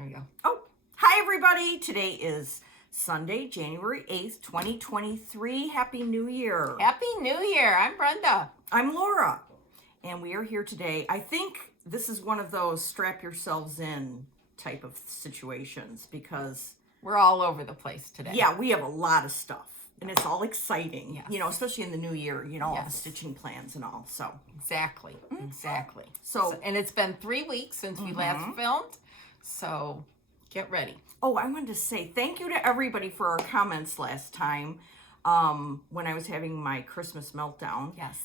There we go. Oh, hi everybody. Today is Sunday, January 8th, 2023. Happy New Year. Happy New Year. I'm Brenda. I'm Laura. And we are here today. I think this is one of those strap yourselves in type of situations because we're all over the place today. Yeah, we have a lot of stuff. And it's all exciting, yes. You know, especially in the new year, you know, all the stitching plans and all. So exactly. So and it's been 3 weeks since we last filmed. So get ready. Oh, I wanted to say thank you to everybody for our comments last time when I was having my Christmas meltdown. Yes,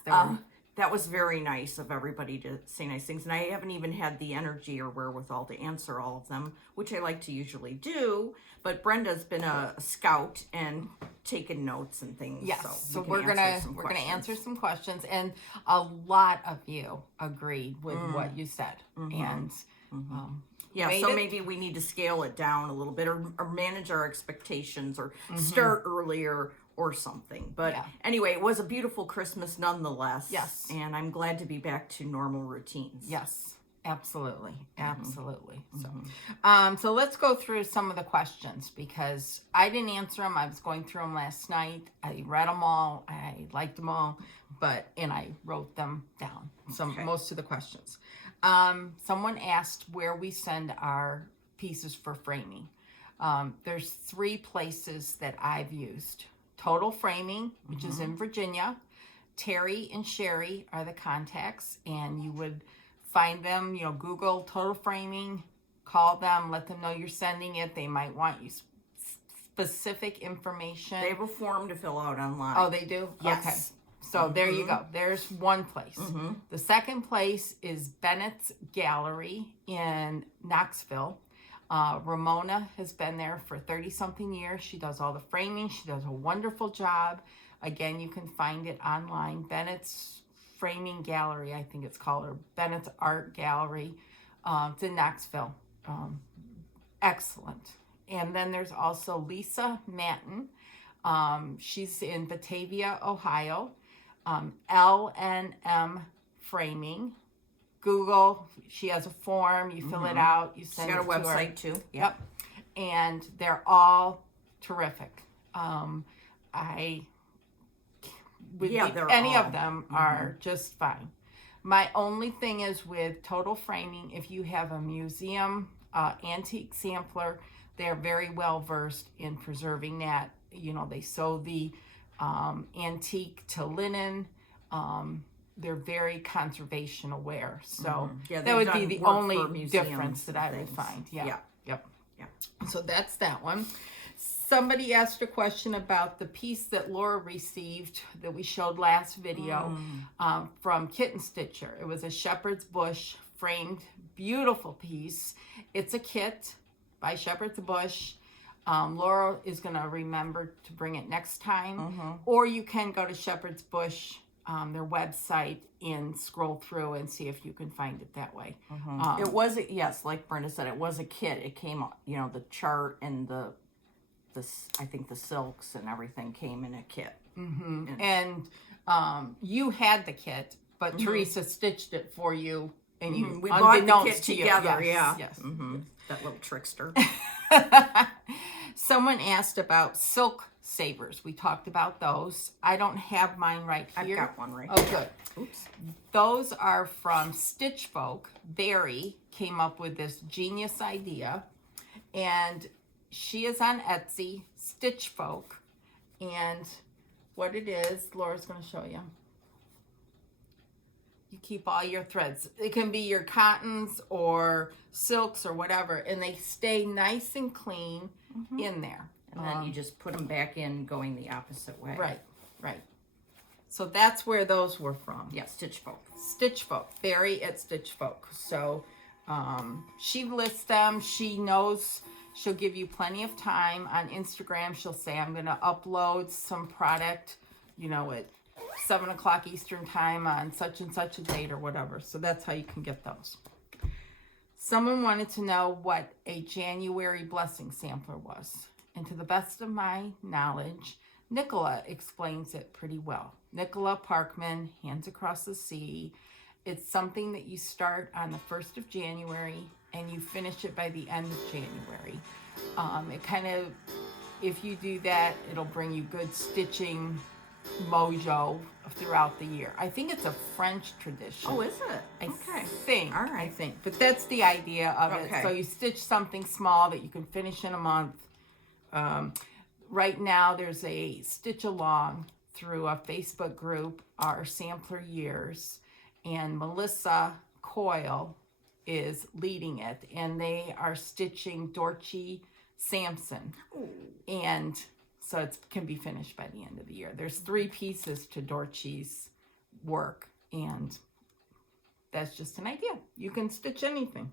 that was very nice of everybody to say nice things. And I haven't even had the energy or wherewithal to answer all of them, which I like to usually do. But Brenda's been a scout and taken notes and things. Yes, so we're gonna answer some questions, and a lot of you agreed with what you said, and so maybe we need to scale it down a little bit, or manage our expectations, or start earlier or something. But anyway, it was a beautiful Christmas nonetheless. Yes, and I'm glad to be back to normal routines. Yes. Absolutely. So let's go through some of the questions because I didn't answer them. I was going through them last night. I read them all. I liked them all, and I wrote them down. Most of the questions. Someone asked where we send our pieces for framing. There's 3 places that I've used. Total Framing, which is in Virginia. Terry and Sherry are the contacts, and you would find them, Google Total Framing, call them, let them know you're sending it. They might want you specific information. They have a form to fill out online. Oh, they do? Yes. Okay. So there you go. There's one place. The second place is Bennett's Gallery in Knoxville. Ramona has been there for 30-something years. She does all the framing. She does a wonderful job. Again, you can find it online. Bennett's Framing Gallery, I think it's called, or Bennett's Art Gallery. It's in Knoxville. Excellent. And then there's also Lisa Matten. She's in Batavia, Ohio. LNM Framing. Google. She has a form. You fill it out. You send it to her. She's got a website too. Yep. And they're all terrific. Any of them are just fine. My only thing is with Total Framing, if you have a museum antique sampler, they're very well versed in preserving that. They sew the antique to linen. They're very conservation aware. So that would be the only difference that I would find. Yeah. So that's that one. Somebody asked a question about the piece that Laura received that we showed last video from Kitten Stitcher. It was a shepherd's bush framed, beautiful piece. It's a kit by Shepherd's Bush. Laura is going to remember to bring it next time. Or you can go to Shepherd's Bush, their website, and scroll through and see if you can find it that way. It was, like Brenda said, it was a kit. It came, the chart and I think the silks and everything came in a kit. And you had the kit, but Teresa stitched it for you, and you we bought the kit together. Yes. That little trickster. Someone asked about silk savers. We talked about those. I don't have mine right here. I've got one right here. Oh, good. Oops. Those are from Stitch Folk. Barry came up with this genius idea, and she is on Etsy, Stitch Folk, and what it is, Laura's going to show you. You keep all your threads. It can be your cottons or silks or whatever, and they stay nice and clean in there. And then you just put them back in going the opposite way. Right. So that's where those were from. Yeah, Stitch Folk. Stitch Folk. Barry at Stitch Folk. So she lists them. She knows... She'll give you plenty of time. On Instagram, she'll say, I'm going to upload some product, at 7 o'clock Eastern time on such and such a date or whatever. So that's how you can get those. Someone wanted to know what a January blessing sampler was. And to the best of my knowledge, Nicola explains it pretty well. Nicola Parkman, Hands Across the Sea. It's something that you start on the 1st of January and you finish it by the end of January. It kind of, if you do that, it'll bring you good stitching mojo throughout the year. I think it's a French tradition. Oh, is it? I Okay. think. All right. I think. But that's the idea of it. Okay. So you stitch something small that you can finish in a month. Right now, there's a stitch along through a Facebook group, our sampler years, and Melissa Coyle is leading it, and they are stitching Dorothy Sampson. Ooh. And so it can be finished by the end of the year. There's 3 pieces to Dorothy's work, and that's just an idea. You can stitch anything.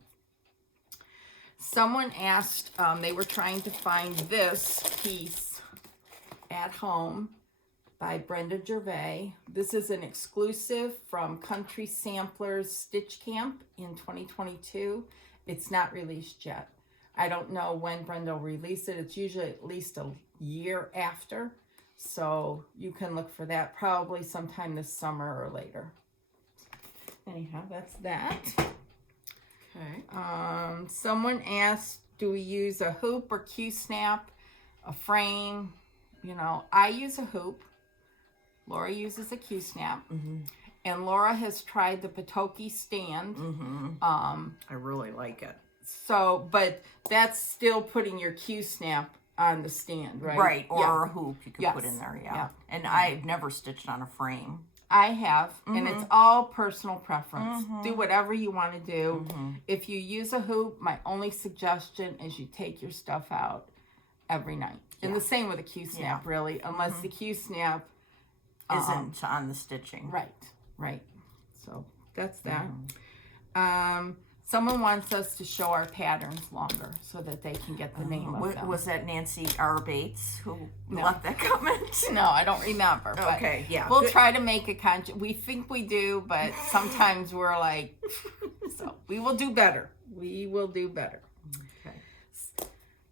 Someone asked, they were trying to find this piece at home by Brenda Gervais. This is an exclusive from Country Samplers Stitch Camp in 2022. It's not released yet. I don't know when Brenda will release it. It's usually at least a year after. So you can look for that probably sometime this summer or later. Anyhow, that's that. Okay. Someone asked, do we use a hoop or Q-snap, a frame? You know, I use a hoop. Laura uses a Q-snap. Mm-hmm. And Laura has tried the Patoki stand. Mm-hmm. I really like it. So, but that's still putting your Q-snap on the stand, right? Right, or Yeah. a hoop you could Yes. put in there, yeah. Yeah. And I've never stitched on a frame. I have, and it's all personal preference. Mhm. Do whatever you want to do. Mm-hmm. If you use a hoop, my only suggestion is you take your stuff out every night. And Yeah. the same with a Q-snap, really, unless the Q-snap Isn't on the stitching. Right. So that's that. Someone wants us to show our patterns longer so that they can get the name of them. Was that Nancy R. Bates who No. left that comment? No, I don't remember. But Okay, yeah. we'll Good. try to make a we think we do, but sometimes we're like, so we will do better. We will do better. Okay.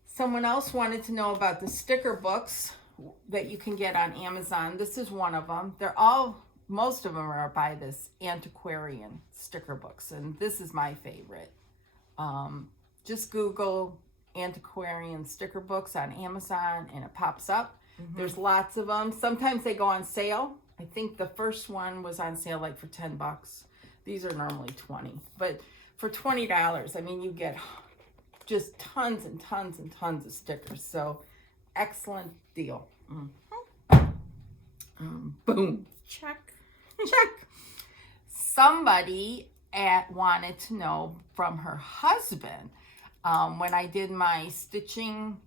Someone else wanted to know about the sticker books that you can get on Amazon. This is one of them. Most of them are by this antiquarian sticker books, and this is my favorite. Just Google antiquarian sticker books on Amazon, and it pops up. Mm-hmm. There's lots of them. Sometimes they go on sale. I think the first one was on sale like for $10. These are normally $20, but for $20, I mean, you get just tons and tons and tons of stickers. So, excellent deal. Boom. Check. Check. Somebody wanted to know from her husband, when I did my stitching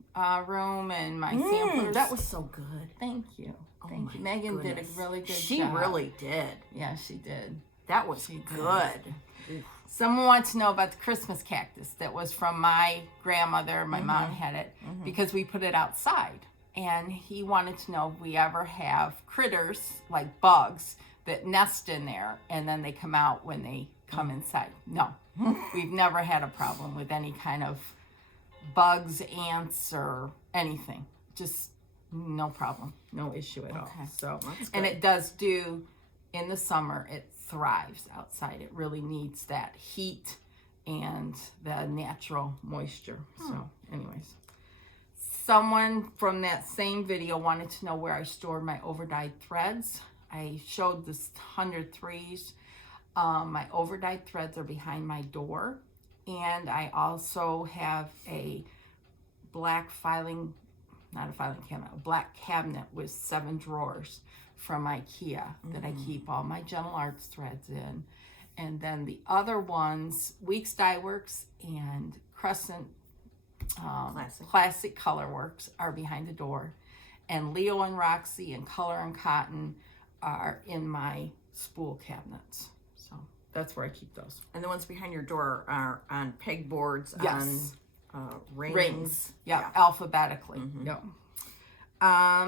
room and my samplers. That was so good. Thank you. Oh Thank my you. Megan did goodness. a really good job. She really did. Yeah, she did. That was She did. good. Someone wants to know about the Christmas cactus that was from my grandmother. My mom had it because we put it outside. And he wanted to know if we ever have critters, like bugs, that nest in there and then they come out when they come inside. No, we've never had a problem with any kind of bugs, ants, or anything. Just no problem, no issue at all. So, That's and good. it does do, in the summer, it thrives outside. It really needs that heat and the natural moisture. So, anyways. Someone from that same video wanted to know where I stored my overdyed threads. I showed this 103s. My overdyed threads are behind my door. And I also have a black black cabinet with 7 drawers from IKEA that I keep all my Gentle Arts threads in. And then the other ones, Weeks Dye Works and Crescent Classic Color Works are behind the door, and Leo and Roxy and Color and Cotton are in my spool cabinets. So that's where I keep those. And the ones behind your door are on pegboards, Yes. on rings. Rings, yeah, alphabetically. Yep.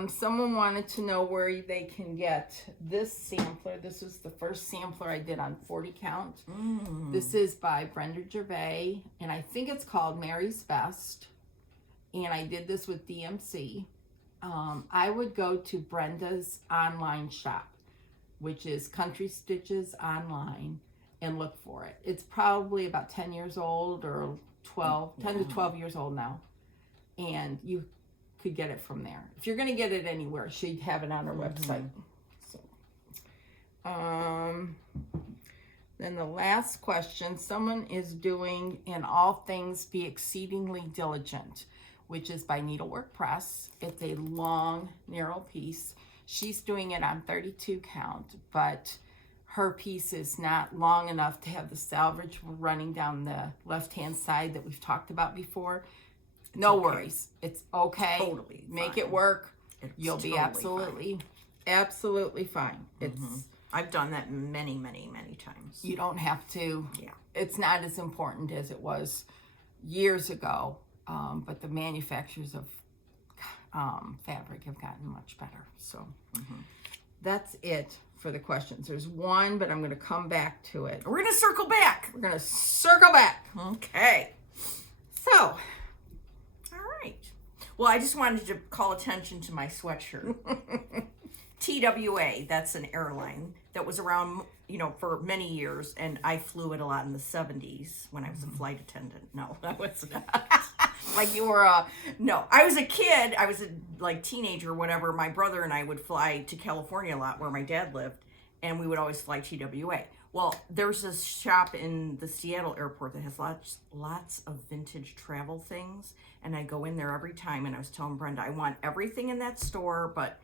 Someone wanted to know where they can get this sampler. This was the first sampler I did on 40 count. This is by Brenda Gervais, and I think it's called Mary's Best. And I did this with DMC. I would go to Brenda's online shop, which is Country Stitches Online, and look for it. It's probably about 10 years old or 10 to 12 years old now. And you could get it from there. If you're going to get it anywhere, she'd have it on her website. So, then the last question, someone is doing In All Things Be Exceedingly Diligent, which is by Needlework Press. It's a long, narrow piece. She's doing it on 32 count, but her piece is not long enough to have the salvage running down the left-hand side that we've talked about before. No worries. It's okay. Totally Make fine. it work. It's You'll be totally absolutely fine. It's I've done that many, many, many times. you don't have to. Yeah. It's not as important as it was years ago, but the manufacturers of fabric have gotten much better. So that's it for the questions. There's one, but I'm going to come back to it. We're going to circle back. We're going to circle back. Okay. So, All right. Well, I just wanted to call attention to my sweatshirt. TWA, that's an airline that was around, for many years, and I flew it a lot in the 70s when I was a flight attendant. No, I was not. like you were No, I was a kid. I was a teenager or whatever. My brother and I would fly to California a lot where my dad lived, and we would always fly TWA. Well, there's this shop in the Seattle airport that has lots of vintage travel things, and I go in there every time, and I was telling Brenda, I want everything in that store, but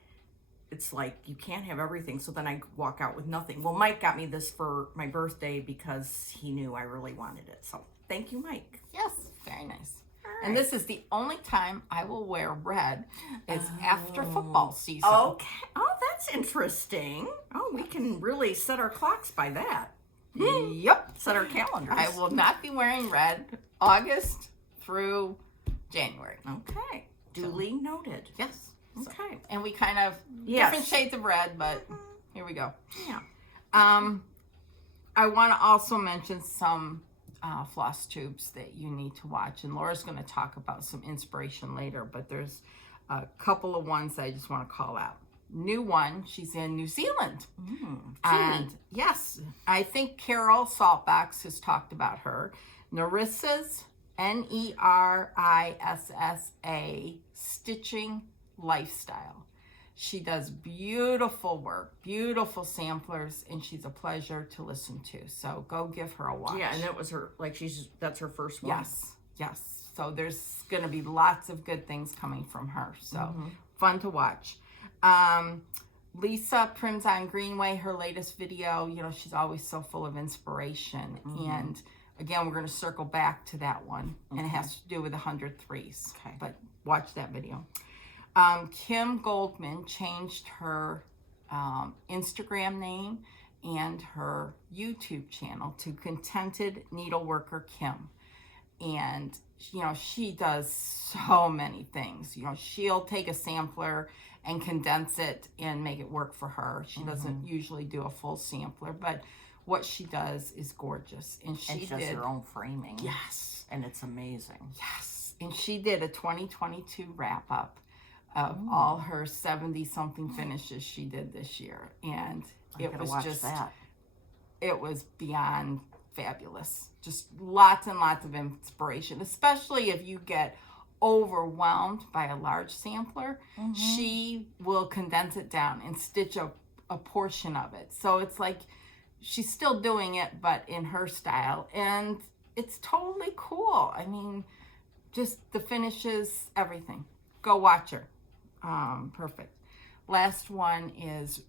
it's like you can't have everything, so then I walk out with nothing. Well, Mike got me this for my birthday because he knew I really wanted it. So thank you, Mike. yes, very nice. All And right. this is the only time I will wear red is after football season. Okay. Oh, that's interesting. Oh, we can really set our clocks by that. Yep. Set our calendars. I will not be wearing red August through January. Okay. Duly noted. Yes. Okay. And we kind of Yes. different shades of red, but here we go. Yeah. I want to also mention some floss tubes that you need to watch, and Laura's going to talk about some inspiration later, but there's a couple of ones I just want to call out. New one, she's in New Zealand. And yes, I think Carol Saltbox has talked about her. Nerissa's, Nerissa Stitching Lifestyle. She does beautiful work, beautiful samplers, and she's a pleasure to listen to. So go give her a watch. Yeah, and that was her, that's her first one. Yes. So there's going to be lots of good things coming from her. So fun to watch. Lisa Primzon Greenway, her latest video, she's always so full of inspiration. And again, we're going to circle back to that one. And it has to do with 100 threes. Okay. But watch that video. Kim Goldman changed her Instagram name and her YouTube channel to Contented Needleworker Kim. And, she does so many things. She'll take a sampler and condense it and make it work for her. She doesn't usually do a full sampler, but what she does is gorgeous. And she does did her own framing. Yes. And it's amazing. Yes. And she did a 2022 wrap up of all her 70-something finishes she did this year. And it was just, it was beyond fabulous. Just lots and lots of inspiration, especially if you get overwhelmed by a large sampler. She will condense it down and stitch a portion of it. So it's like she's still doing it, but in her style. And it's totally cool. I mean, just the finishes, everything. Go watch her. Perfect. Last one is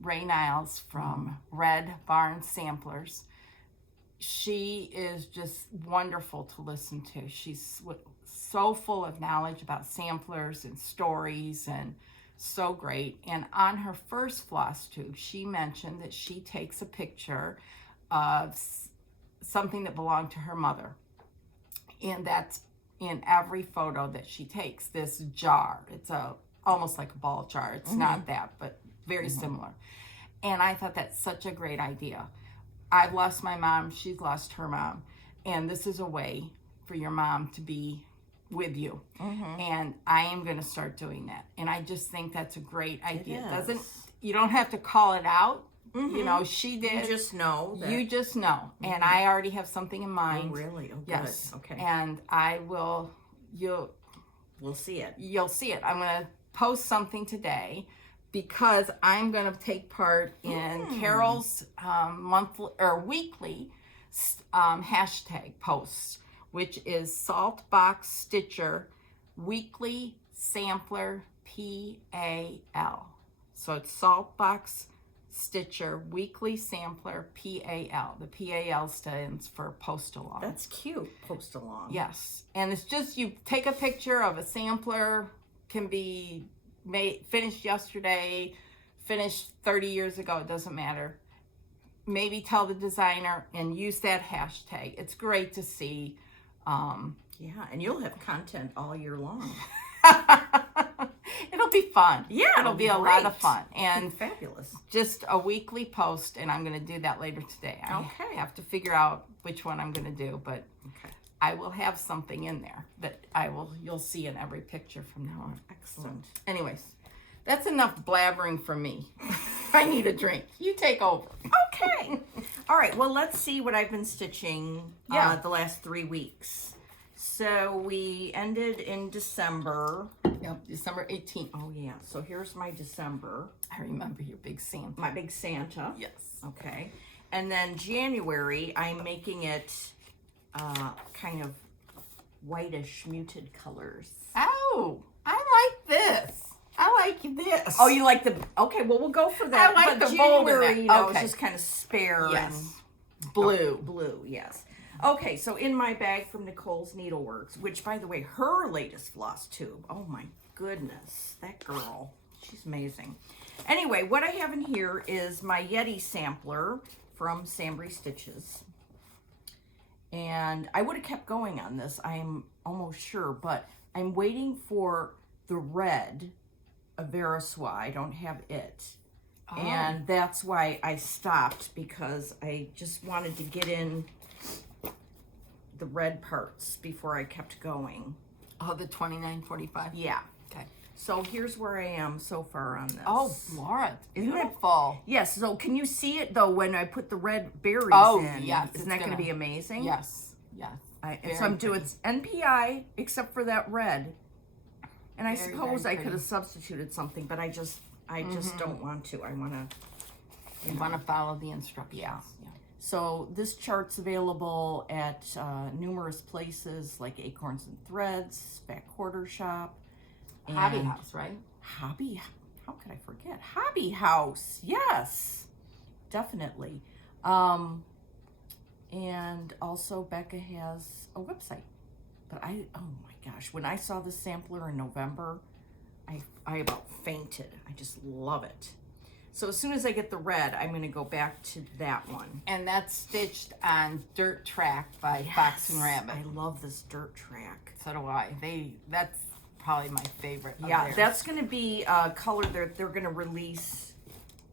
Ray Niles from Red Barn Samplers. She is just wonderful to listen to. She's so full of knowledge about samplers and stories, and so great. And on her first floss tube, she mentioned that she takes a picture of something that belonged to her mother. And that's in every photo that she takes. This jar, it's almost like a ball jar. It's not that, but very similar. And I thought that's such a great idea. I've lost my mom, she's lost her mom, and this is a way for your mom to be with you. And I am going to start doing that. And I just think that's a great idea. You don't have to call it out, You know, she did. You just know that. You just know. And I already have something in Oh, mind. really? Oh, Yes. good. Okay. And We'll see it. You'll see it. I'm going to post something today because I'm going to take part in Carol's monthly or weekly hashtag posts, which is Saltbox Stitcher Weekly Sampler PAL. So it's Saltbox Stitcher Weekly Sampler PAL. The PAL stands for post along. That's cute. Post along. Yes. And it's just you take a picture of a sampler, can be finished yesterday, finished 30 years ago, it doesn't matter. Maybe tell the designer and use that hashtag. It's great to see. Yeah, and you'll have content all year long. It'll be fun. Yeah, it'll be a lot of fun. And fabulous. Just a weekly post, and I'm going to do that later today. Okay. I have to figure out which one I'm going to do, but okay. I will have something in there that you'll see in every picture from now on. Excellent. So, anyways, that's enough blabbering for me. I need a drink. You take over. Okay. All right. Well, let's see what I've been stitching the last 3 weeks. So we ended in December. Yep, December 18th. Oh, yeah. So here's my December. I remember your big Santa. My big Santa. Yes. Okay. And then January, I'm making it kind of whitish muted colors. Oh, I like this. I like this. Oh, you like the... Okay, well, we'll go for that. I like but the bold in January, that. you know, Okay. it's just kind of spare. Yes. And Blue. Blue, yes. Okay, so in my bag from Nicole's Needleworks, which, by the way, her latest Flosstube. Oh, my goodness. That girl. She's amazing. Anyway, what I have in here is my Yeti sampler from Sambry Stitches. And I would have kept going on this, I'm almost sure, but I'm waiting for the red of Veriswa. I don't have it. Oh. And that's why I stopped, because I just wanted to get in the red parts before I kept going. Oh, the 29.45? Yeah. Okay. So here's where I am so far on this. Oh, Laura, Isn't it beautiful. Yes, so can you see it, though, when I put the red berries in? Yes. Isn't that going to be amazing? Yes, yes. So I'm doing NPI, except for that red. And I suppose I could have substituted something, but I just don't want to. I want to... You want to follow the instructions. Yeah. So this chart's available at numerous places like Acorns and Threads, Fat Quarter Shop. Hobby House, right? How could I forget? Hobby House, yes, definitely. And also Becca has a website. But oh my gosh, when I saw this sampler in November, I about fainted. I just love it. So as soon as I get the red, I'm going to go back to that one. And that's stitched on Dirt Track by Fox and Rabbit. I love this Dirt Track. So do I. That's probably my favorite. Yeah, that's going to be a color they're going to release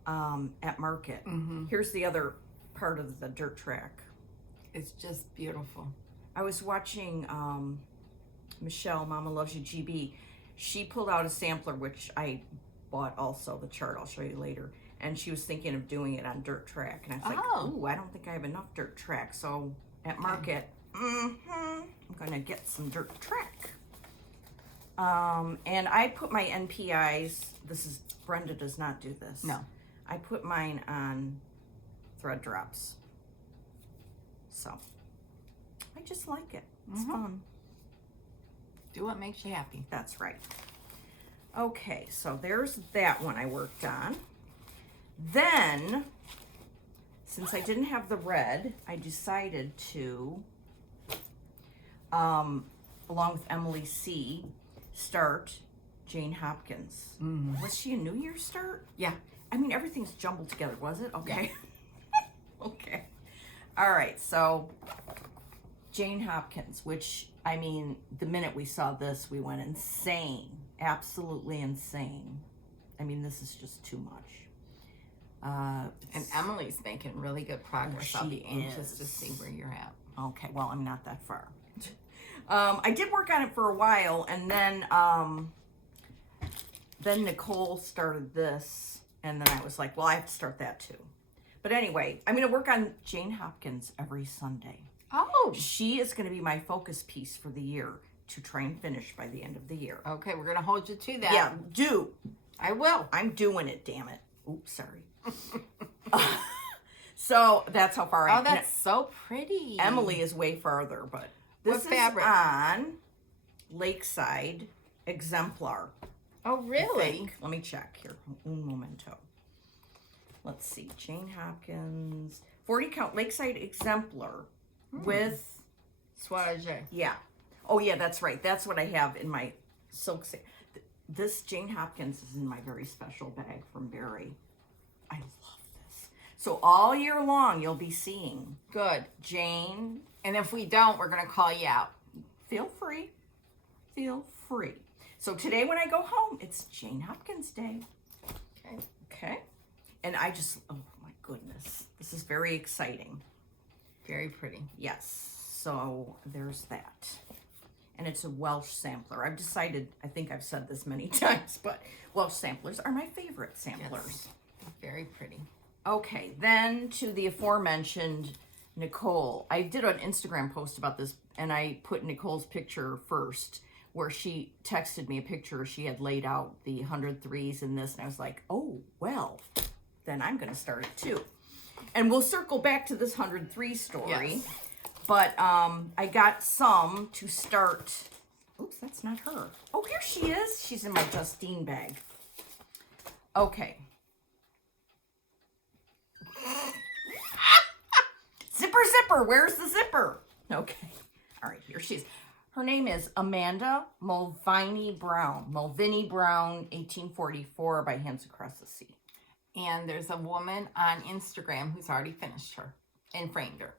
at market. Here's the other part of the Dirt Track. It's just beautiful. I was watching Michelle, Mama Loves You GB. She pulled out a sampler, which I bought also, the chart, I'll show you later. And she was thinking of doing it on Dirt Track. And I was like, ooh, I don't think I have enough Dirt Track. So at market, I'm going to get some Dirt Track. And I put my NPIs, Brenda does not do this. No. I put mine on thread drops. So, I just like it. It's fun. Do what makes you happy. That's right. Okay, so there's that one I worked on. Then, since I didn't have the red, I decided to, along with Emily C., start Jane Hopkins. Was she a New Year's start? Yeah. I mean, everything's jumbled together, was it? Okay. Yeah. Okay. All right, so Jane Hopkins, which, I mean, the minute we saw this, we went insane. Absolutely insane. I mean, this is just too much. And Emily's making really good progress. I'll be anxious is. to see where you're at. Okay, well, I'm not that far. I did work on it for a while, and then Nicole started this, and then I was like, well, I have to start that too. But anyway, I'm going to work on Jane Hopkins every Sunday. Oh. She is going to be my focus piece for the year to try and finish by the end of the year. Okay, we're going to hold you to that. Yeah, do. I will. I'm doing it, damn it. Oops, sorry. So that's how far I... Oh, that's so pretty. Emily is way farther, but this What fabric? is on Lakeside Exemplar. Oh, I really? think. Let me check here. Un momento. Let's see. Jane Hopkins. 40 count Lakeside Exemplar with... Soirée. Yeah. Oh, yeah, that's right. That's what I have in my silk... This Jane Hopkins is in my very special bag from Barry. I love this. So all year long, you'll be seeing Good. Jane. And if we don't, we're going to call you out. Feel free. Feel free. So today when I go home, it's Jane Hopkins Day. Okay. Okay. And I just, oh my goodness. This is very exciting. Very pretty. Yes. So there's that. And it's a Welsh sampler. I've decided, I think I've said this many times, but Welsh samplers are my favorite samplers. Yes. Very pretty. Okay, then to the aforementioned Nicole. I did an Instagram post about this, and I put Nicole's picture first, where she texted me a picture. She had laid out the 100 threes in this, and I was like, oh, well, then I'm going to start it too. And we'll circle back to this 103 story. Yes. But I got some to start. Oops, that's not her. Oh, here she is. She's in my Justine bag. Okay. Zipper, where's the zipper? Okay. All right, here she is. Her name is Amanda Mulvaney Brown. 1844 by Hands Across the Sea. And there's a woman on Instagram who's already finished her and framed her.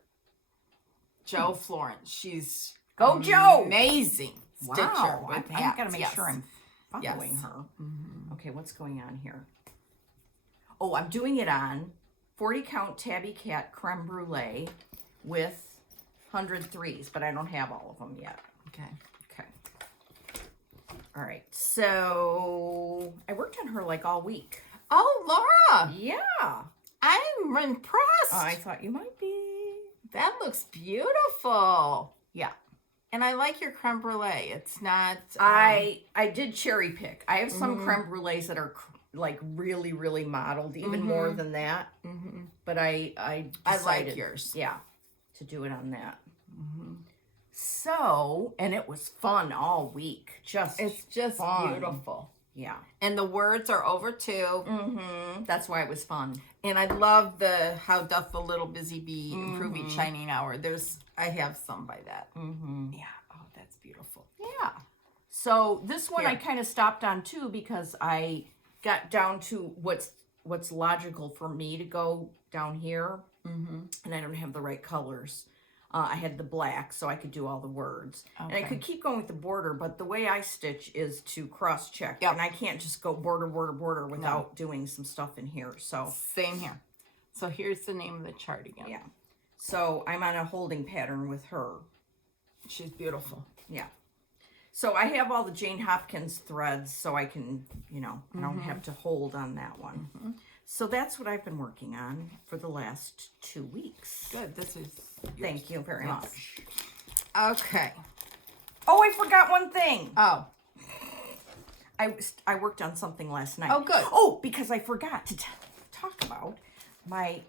Joe Florence. She's Go, Joe! Amazing stitcher. Wow. With I've hats. got to make Yes. sure I'm following Yes. her. Okay, what's going on here? Oh, I'm doing it on 40 count Tabby Cat creme brulee with 100 threes, but I don't have all of them yet. Okay. Okay. All right. So I worked on her like all week. Oh, Laura. Yeah. I'm impressed. I thought you might be. That looks beautiful. Yeah. And I like your creme brulee. It's not... I did cherry pick. I have some creme brulees that are like really, really modeled, even more than that. But I decided, like yours. Yeah, to do it on that. So, and it was fun all week. It's just fun. beautiful. Yeah. And the words are over too. That's why it was fun. And I love the how doth the little busy bee improve each shining hour. I have some by that. Yeah. Oh, that's beautiful. Yeah. So this one Here. I kind of stopped on too because I got down to what's logical for me to go down here, and I don't have the right colors. I had the black, so I could do all the words. And I could keep going with the border, but the way I stitch is to cross-check. Yep. And I can't just go border, border, border without doing some stuff in here. So Same here. So here's the name of the chart again. yeah. So I'm on a holding pattern with her. She's beautiful. Yeah. So I have all the Jane Hopkins threads, so I can, I don't have to hold on that one. So that's what I've been working on for the last 2 weeks. Good. This is Thank you very much. Okay. Oh, I forgot one thing. Oh. I worked on something last night. Oh, good. Oh, because I forgot to talk about my...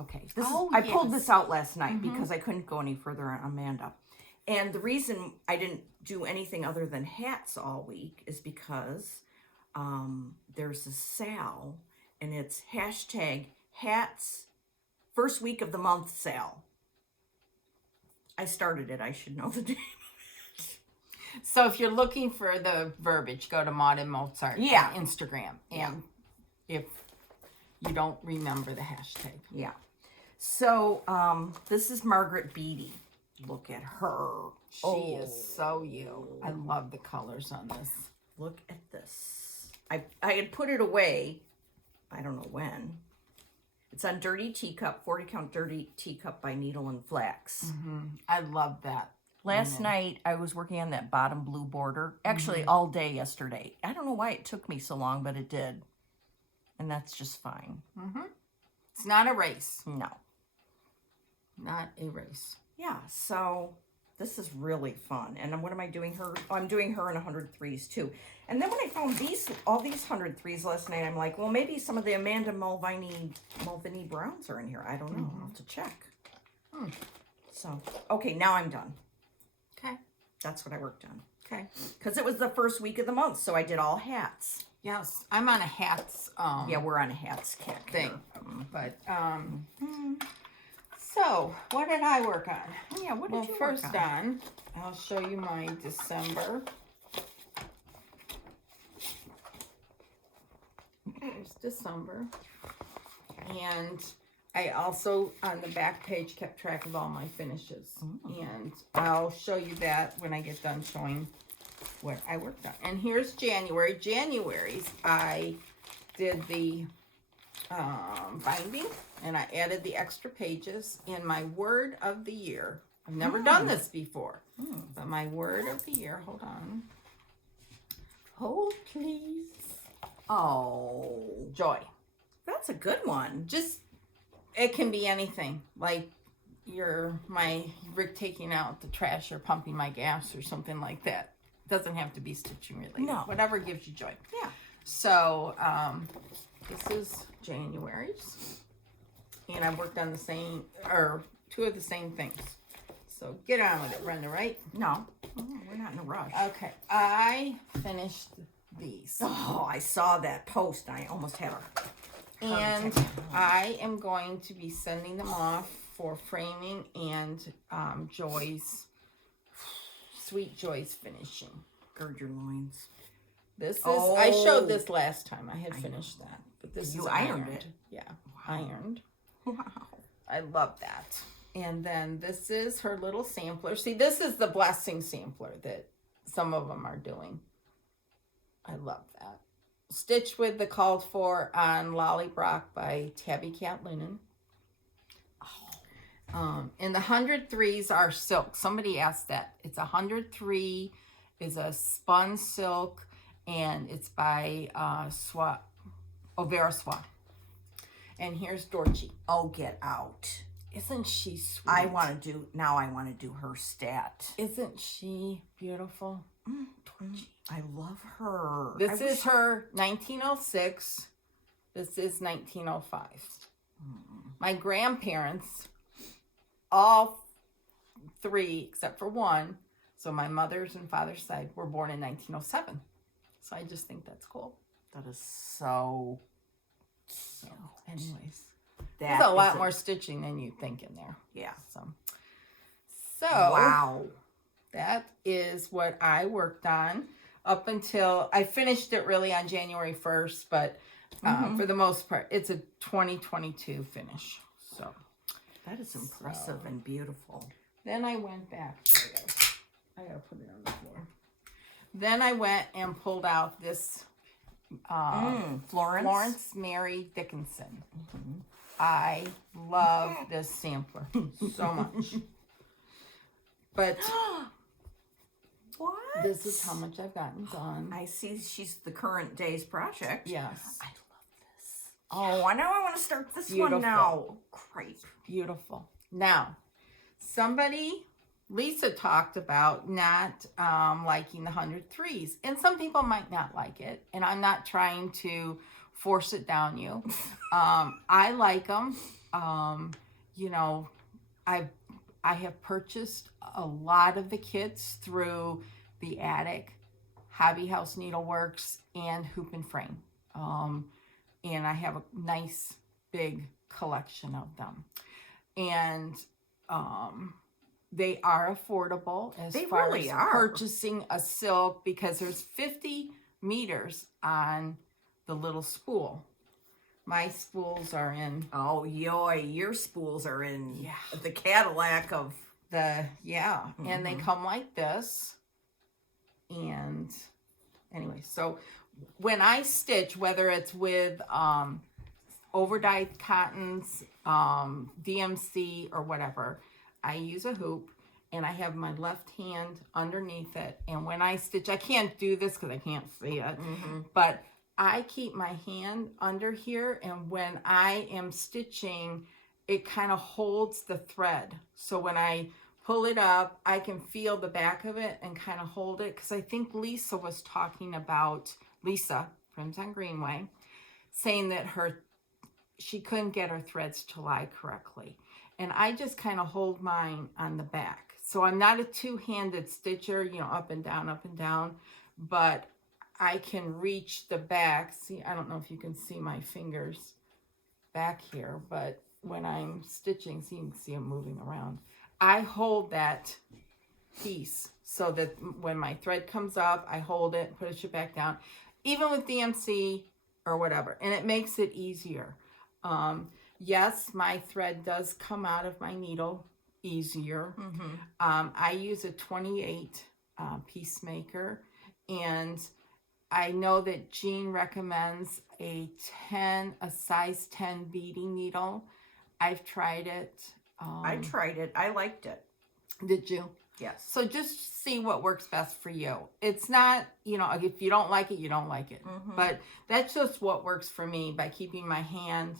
Okay. I pulled this out last night because I couldn't go any further on Amanda. And the reason I didn't do anything other than hats all week is because there's a sale, and it's #hats first week of the month sale. I started it. I should know the name. So if you're looking for the verbiage, go to Maud and Mozart on Instagram. And if you don't remember the hashtag. Yeah. So this is Margaret Beatty. Look at her. She is so you. I love the colors on this. Look at this. I had put it away. I don't know when. It's on Dirty Teacup, 40 count Dirty Teacup by Needle and Flax. I love that. Last night, I was working on that bottom blue border. Actually, all day yesterday. I don't know why it took me so long, but it did. And that's just fine. It's not a race. No. Not a race. Yeah, so this is really fun. And what am I doing her? Oh, I'm doing her in 103s too. And then when I found all these 103s last night, I'm like, well, maybe some of the Amanda Mulvaney Browns are in here. I don't know. I'll have to check. So, okay, now I'm done. Okay. That's what I worked on. Okay. Because it was the first week of the month, so I did all hats. Yes, I'm on a hats Yeah, we're on a hats kick thing. here. But so what did I work on? Yeah, what did you first work on? I'll show you my December. There's December. And I also, on the back page, kept track of all my finishes. And I'll show you that when I get done showing what I worked on. And here's January. January's, I did the binding, and I added the extra pages. And my word of the year, I've never done this before, but my word of the year, hold on. Hold, please. Oh, Joy. that's a good one. Just, it can be anything. Like Rick taking out the trash or pumping my gas or something like that. Doesn't have to be stitching related. No. Whatever gives you joy. Yeah. So, this is January's. And I've worked on two of the same things. So, get on with it, Brenda, right? No, we're not in a rush. Okay. I finished these. Oh, I saw that post. I almost had a And I am going to be sending them off for framing and Sweet Joy's finishing. Gird your loins. This is, I showed this last time. I had finished that. But this You is ironed it. Yeah, ironed. Wow. I love that. And then this is her little sampler. See, this is the blessing sampler that some of them are doing. I love that. Stitch with the called for on Lolly Brock by Tabby Cat Linen. And the 103s are silk. Somebody asked that. It's 103 is a spun silk, and it's by Vera Swa. And here's Dorothy. Oh, get out. Isn't she sweet? I want to do her stat. Isn't she beautiful? I love her. This is her 1906. This is 1905. My grandparents, all three except for one, so my mother's and father's side, were born in 1907. So I just think that's cool. That is so cute. Anyways, That there's a is lot more stitching than you think in there. Yeah. So wow. That is what I worked on up until I finished it really on January 1st, but for the most part, it's a 2022 finish. So that is impressive and beautiful. Then I went back. I gotta put it on the floor. Then I went and pulled out this Florence Mary Dickinson. I love this sampler so much. But what? This is how much I've gotten done. I see she's the current day's project. Yes. I love this. Oh, I know I want to start this Beautiful. one now. Great. Beautiful. Now, Lisa talked about not liking the 103s. And some people might not like it. And I'm not trying to force it down you. I like them. You know, I have purchased a lot of the kits through the Attic, Hobby House Needleworks, and Hoop and Frame. And I have a nice big collection of them. And they are affordable as far as purchasing a silk, because there's 50 meters on the little spool. My spools are in. Oh, your spools are in the Cadillac of the, and they come like this. And anyway, so when I stitch, whether it's with overdyed cottons, DMC or whatever, I use a hoop and I have my left hand underneath it. And when I stitch, I can't do this because I can't see it, but I keep my hand under here, and when I am stitching, it kind of holds the thread. So when I pull it up, I can feel the back of it and kind of hold it, because I think Lisa was talking about, Lisa, Friends on Greenway, saying that she couldn't get her threads to lie correctly. And I just kind of hold mine on the back. So I'm not a two-handed stitcher, you know, up and down, but I can reach the back. See, I don't know if you can see my fingers back here, but when I'm stitching, see, you can see them moving around. I hold that piece so that when my thread comes up, I hold it, push it back down, even with DMC or whatever, and it makes it easier. Yes, my thread does come out of my needle easier. I use a 28 Peacemaker, and I know that Jean recommends a size 10 beading needle. I've tried it. I tried it. I liked it. Did you? Yes. So just see what works best for you. It's not, you know, if you don't like it, you don't like it. But that's just what works for me, by keeping my hand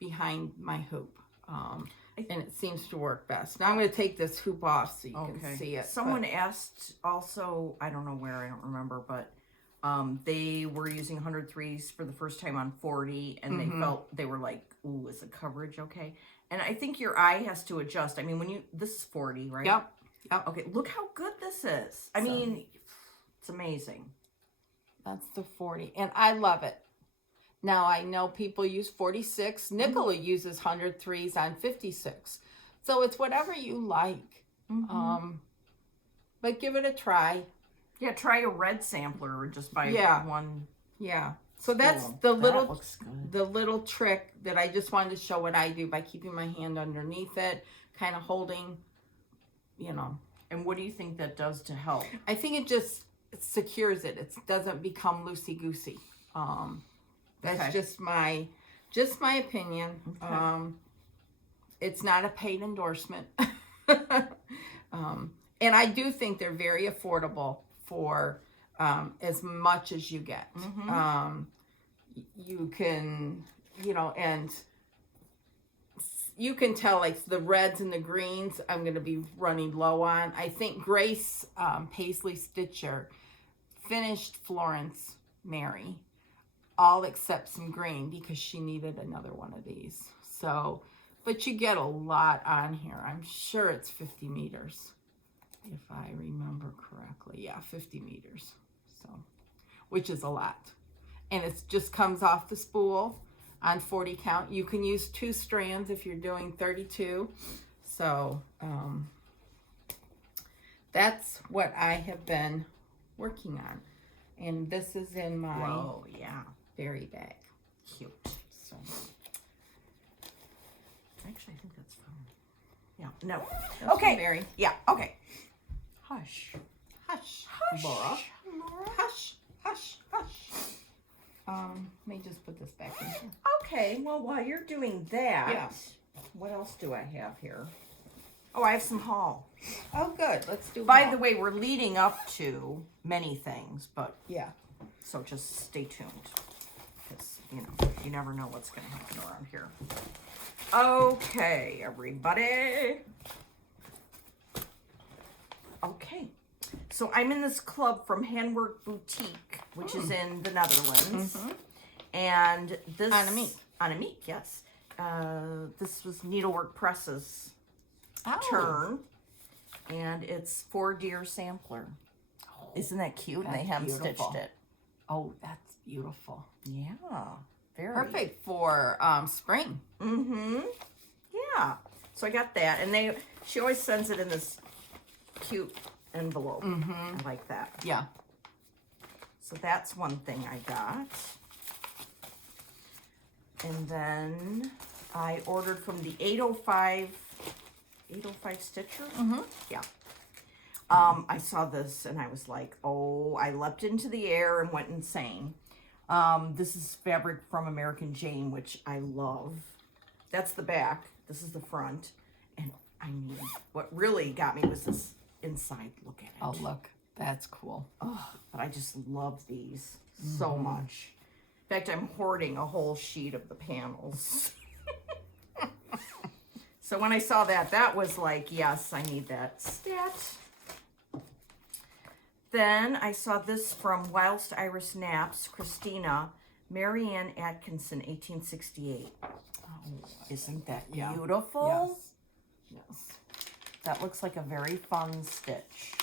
behind my hoop. And it seems to work best. Now I'm going to take this hoop off so you can see it. Someone asked also, I don't know where, I don't remember, but they were using 103s for the first time on 40, and they felt, they were like, ooh, is the coverage okay? And I think your eye has to adjust. I mean, this is 40, right? Yep. Okay, look how good this is. I mean, it's amazing. That's the 40, and I love it. Now, I know people use 46. Nicola uses 103s on 56. So it's whatever you like. But give it a try. Yeah, try a red sampler or just buy one. Yeah. So that's the little trick that I just wanted to show what I do by keeping my hand underneath it, kind of holding, you know. And what do you think that does to help? I think it just secures it. It doesn't become loosey-goosey. That's just my opinion. It's not a paid endorsement. And I do think they're very affordable for as much as you get. You can, you know, and you can tell, like, the reds and the greens I'm going to be running low on. I think Grace Paisley Stitcher finished Florence Mary, all except some green, because she needed another one of these. So, but you get a lot on here. I'm sure it's 50 meters, if I remember correctly. Yeah, 50 meters. So, which is a lot. And it just comes off the spool on 40 count. You can use 2 strands if you're doing 32. So, that's what I have been working on. And this is in my berry bag. Cute. So, actually, I think that's from, no. that's Okay. Berry. Yeah, okay. Hush. Hush, Hush. Laura. Laura. Hush, hush, hush. Let me just put this back in here. Okay, well, while you're doing that, what else do I have here? Oh, I have some haul. Oh, good. Let's do By haul. the way, we're leading up to many things, but Yeah. so just stay tuned, because, you know, you never know what's going to happen around here. Okay, everybody. Okay, so I'm in this club from Handwork Boutique, which is in the Netherlands, and this Annemiek, yes. This was Needlework Press's turn, and it's 4 Deer Sampler. Isn't that cute? And they hem stitched it. Oh, that's beautiful. Yeah, very Perfect for spring. Yeah. So I got that, and she always sends it in this cute envelope. I like that. Yeah. So that's one thing I got. And then I ordered from the 805 Stitcher. Yeah. I saw this and I was like, oh, I leapt into the air and went insane. This is fabric from American Jane, which I love. That's the back. This is the front. And I mean, what really got me was this inside look at it. Oh, look. That's cool. Oh, but I just love these so much. In fact, I'm hoarding a whole sheet of the panels. So when I saw that, that was like, yes, I need that stat. Then I saw this from Whilst Iris Naps, Christina, Marianne Atkinson, 1868. Oh, isn't that beautiful? Yes. Yes. That looks like a very fun stitch.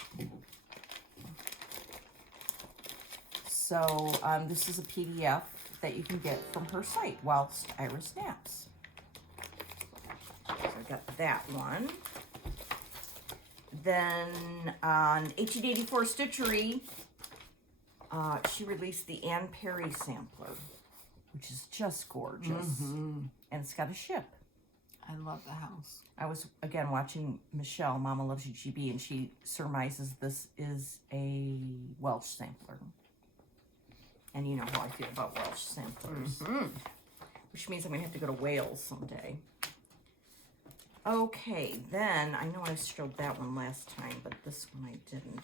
So this is a PDF that you can get from her site, Whilst Iris Naps. So I got that one. Then on 1884 Stitchery, she released the Anne Perry sampler, which is just gorgeous. And it's got a ship. I love the house. I was, again, watching Michelle, Mama Loves You GB, and she surmises this is a Welsh sampler. And you know how I feel about Welsh samplers. Which means I'm going to have to go to Wales someday. Okay, then, I know I showed that one last time, but this one I didn't.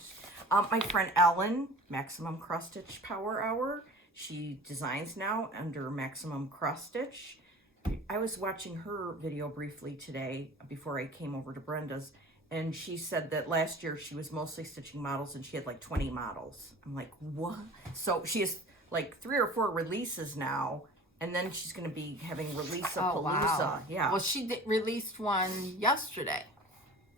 My friend Ellen, Maximum Cross Stitch Power Hour, she designs now under Maximum Cross Stitch. I was watching her video briefly today before I came over to Brenda's, and she said that last year she was mostly stitching models and she had like 20 models. I'm like, what? So she has like 3 or 4 releases now, and then she's going to be having Release-a-Palooza. Oh, wow. Yeah. Well, she released one yesterday.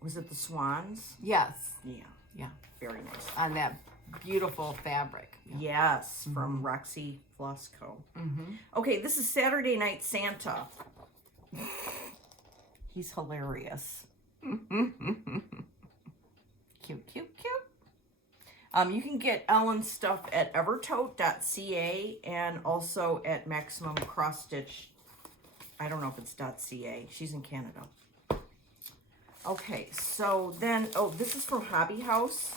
Was it the Swans? Yes. Yeah. Yeah. Very nice. On that beautiful fabric. Yes, from Roxy Floss Co. Okay, this is Saturday Night Santa. He's hilarious. Cute, cute, cute. You can get Ellen's stuff at evertote.ca and also at Maximum Cross Stitch. I don't know if it's .ca. She's in Canada. Okay, so then, oh, this is from Hobby House.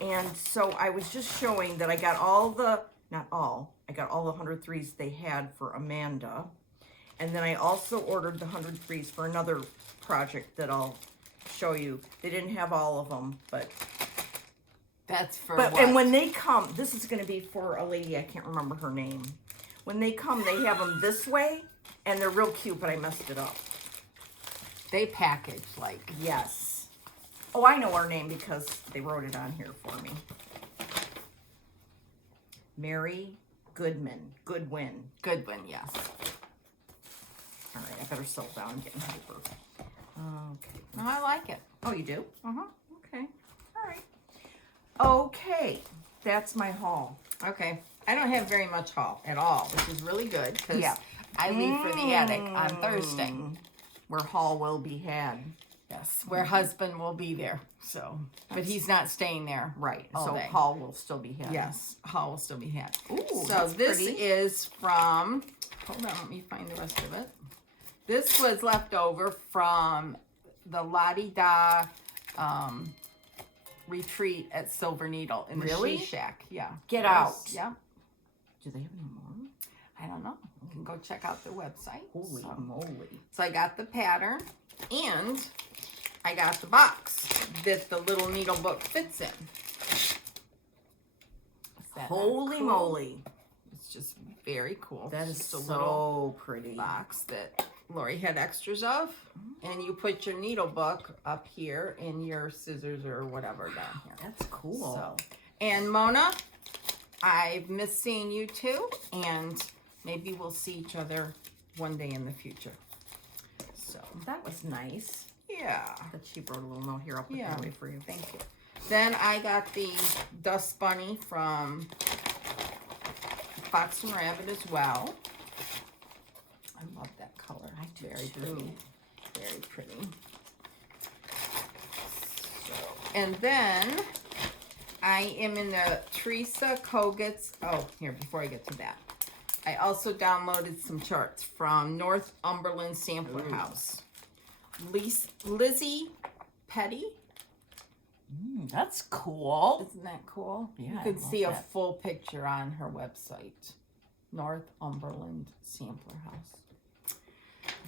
And so I was just showing that I got all the, not all, I got all the 103s they had for Amanda. And then I also ordered the 103s for another project that I'll show you. They didn't have all of them, but... That's for But what? and when they come, this is going to be for a lady, I can't remember her name. When they come, they have them this way, and they're real cute, but I messed it up. They package like... Yes. Oh, I know her name because they wrote it on here for me. Mary Goodwin. Goodwin, yes. All right, I better settle down. I'm getting hyper. Okay. No, I like it. Oh, you do? Uh-huh. Okay. All right. Okay. That's my haul. Okay. I don't have very much haul at all, which is really good because I leave for the attic on Thursday. Where haul will be had. Yes, where husband will be there. So, but he's not staying there. Right. All So day. haul will still be had. Yes, haul will still be had. Ooh, so that's this pretty. is from, hold on, let me find the rest of it. This was left over from the La-Di-Da retreat at Silver Needle in the Really? She Shack. Yeah. Get out. Yeah. Do they have any more? I don't know. You can go check out their website. Holy moly. So I got the pattern and I got the box that the little needle book fits in. Is that not Holy cool? moly. It's just very cool. That It's is just a so little pretty. box that Lori had extras of. And you put your needle book up here and your scissors or whatever down here. That's cool. So, and Mona, I've missed seeing you too. And maybe we'll see each other one day in the future. So That was nice. yeah. That she wrote a little note here. I'll put that away for you. Thank you. Then I got the Dust Bunny from Fox and Rabbit as well. I love that color. I do Very too. pretty. Very pretty. So, and then I am in the Teresa Kogut's. Oh, here, before I get to that. I also downloaded some charts from Northumberland Sampler House. Lizzie Petty. That's cool. Isn't that cool? Yeah, You I can love see a that. full picture on her website. Northumberland Sampler House.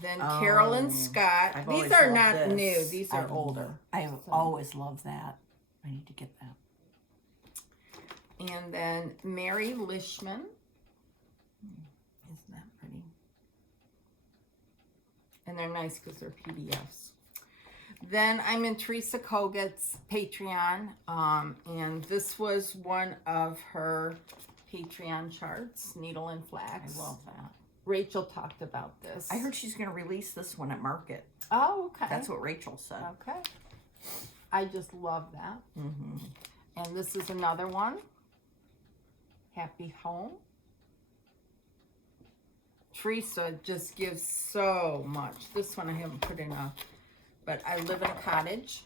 Then Carolyn Scott. I've These always are loved not this. new. These are I've older. I've So- always loved that. I need to get that. And then Mary Lishman. and they're nice because they're PDFs. Then I'm in Teresa Koget's Patreon, and this was one of her Patreon charts, Needle and Flax. I love that. Rachel talked about this. I heard she's going to release this one at Market. Oh, okay. That's what Rachel said. Okay. I just love that. Mm-hmm. And this is another one. Happy Home. Teresa just gives so much. This one I haven't put in but I live in a cottage.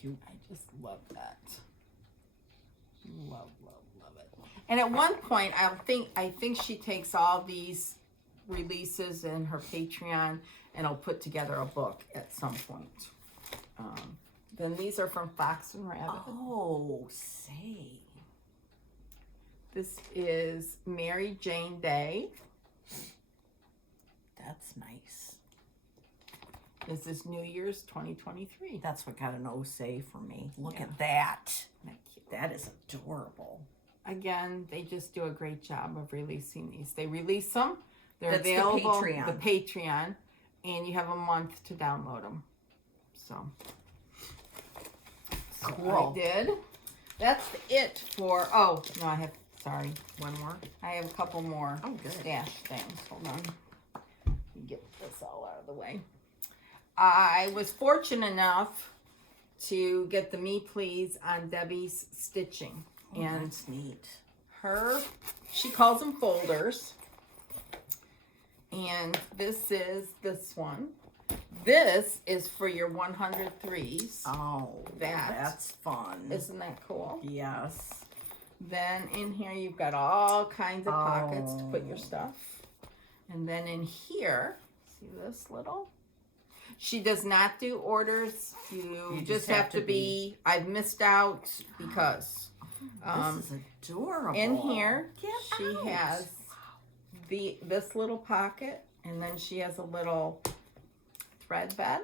Cute. I just love that. Love, love, love it. And at one point, I think she takes all these releases in her Patreon and I'll put together a book at some point. Then these are from Fox and Rabbit. Oh, say. This is Mary Jane Day. That's nice. This is New Year's 2023. That's what got an O say for me. Look Yeah. at that. Isn't that cute? That is adorable. Again, they just do a great job of releasing these. They release them. They're That's the available. Patreon. The Patreon. And you have a month to download them. So Cool. I did. That's it for, oh, no, I have, sorry. One more. I have a couple more Oh, good. stash things. Hold on. Let me get this all out of the way. I was fortunate enough to get the Me Please on Debbie's stitching. Oh, And that's neat. she calls them folders. And this is this one. This is for your 103s. Oh, that's fun. Isn't that cool? Yes. Then in here you've got all kinds of pockets to put your stuff. And then in here, see this little? She does not do orders. You just have to be, I've missed out because. This is adorable. In here, Get she out. has this little pocket, and then she has a little thread bed.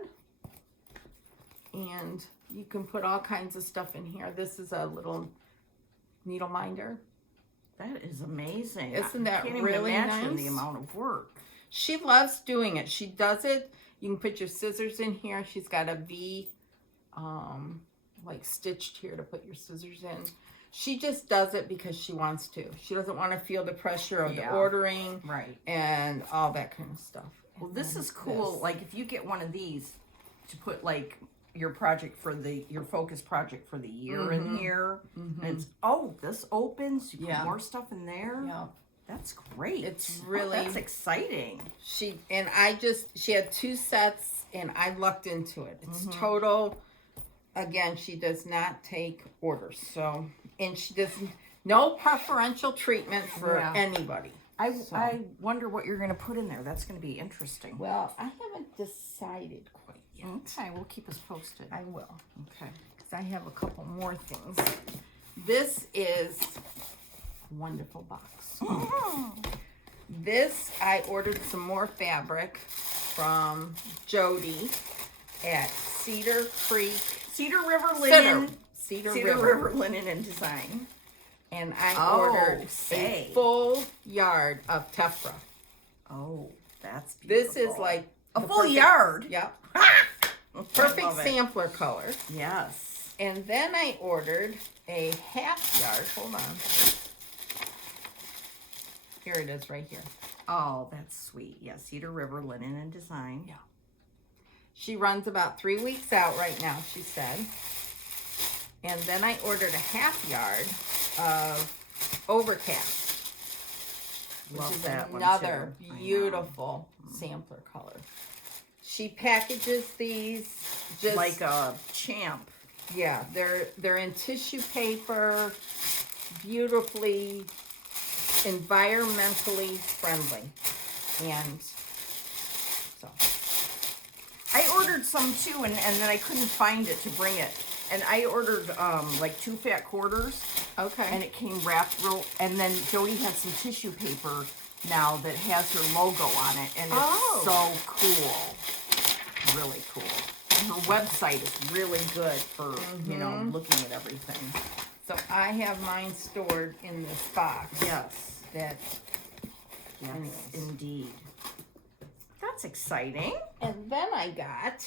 And you can put all kinds of stuff in here. This is a little needle minder. That is amazing. Isn't that I can't really even imagine nice? the amount of work. She loves doing it. She does it. You can put your scissors in here. She's got a V, like stitched here to put your scissors in. She just does it because she wants to. She doesn't want to feel the pressure of the ordering Right. and all that kind of stuff. Well, And this then is cool. this. Like if you get one of these to put like your project for your focus project for the year in here, and it's this opens. You put more stuff in there. Yeah. That's great. It's really that's exciting. She had 2 sets and I lucked into it. It's total. Again, she does not take orders. So, and she does no preferential treatment for anybody. I wonder what you're going to put in there. That's going to be interesting. Well, I haven't decided quite yet. Okay, we'll keep us posted. I will, Okay. because I have a couple more things. This is a wonderful box. This, I ordered some more fabric from Jody at Cedar River Linen. Cedar River Linen and Design. And I ordered a full yard of tephra. Oh, that's This beautiful. is like a the full perfect- yard. Yep. I Perfect love it. sampler color. Yes. And then I ordered a half yard. Hold on. Here it is right here. Oh, that's sweet. Yeah, Cedar River Linen and Design. Yeah. She runs about 3 weeks out right now, she said. And then I ordered a half yard of Overcast. Love which is that one, another too. I know. beautiful sampler color. She packages these just Like a champ. yeah, they're in tissue paper, beautifully environmentally friendly. And so I ordered some too, and then I couldn't find it to bring it. And I ordered like 2 fat quarters, okay. and it came wrapped real. And then Jody has some tissue paper now that has her logo on it, and it's so cool, really cool. And her website is really good for you know looking at everything. So I have mine stored in this box. Yes, That yes, Anyways. indeed. That's that's exciting. And then I got,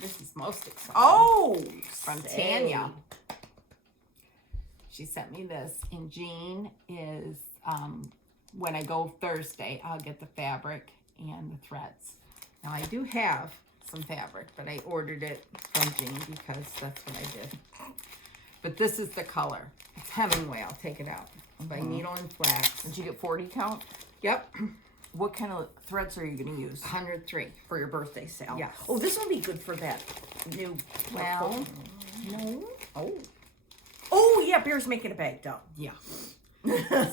this is most exciting. Oh, from Tanya. She sent me this, and Jean is, when I go Thursday, I'll get the fabric and the threads. Now, I do have some fabric, but I ordered it from Jean because that's what I did. But this is the color. It's Hemingway. I'll take it out. By Needle and Flax. Did you get 40 count? Yep. What kind of threads are you going to use? 103. For your birthday sale? Yes. Oh, this will be good for that new Well, no. Oh, yeah, Bear's making a bag, duh. yeah.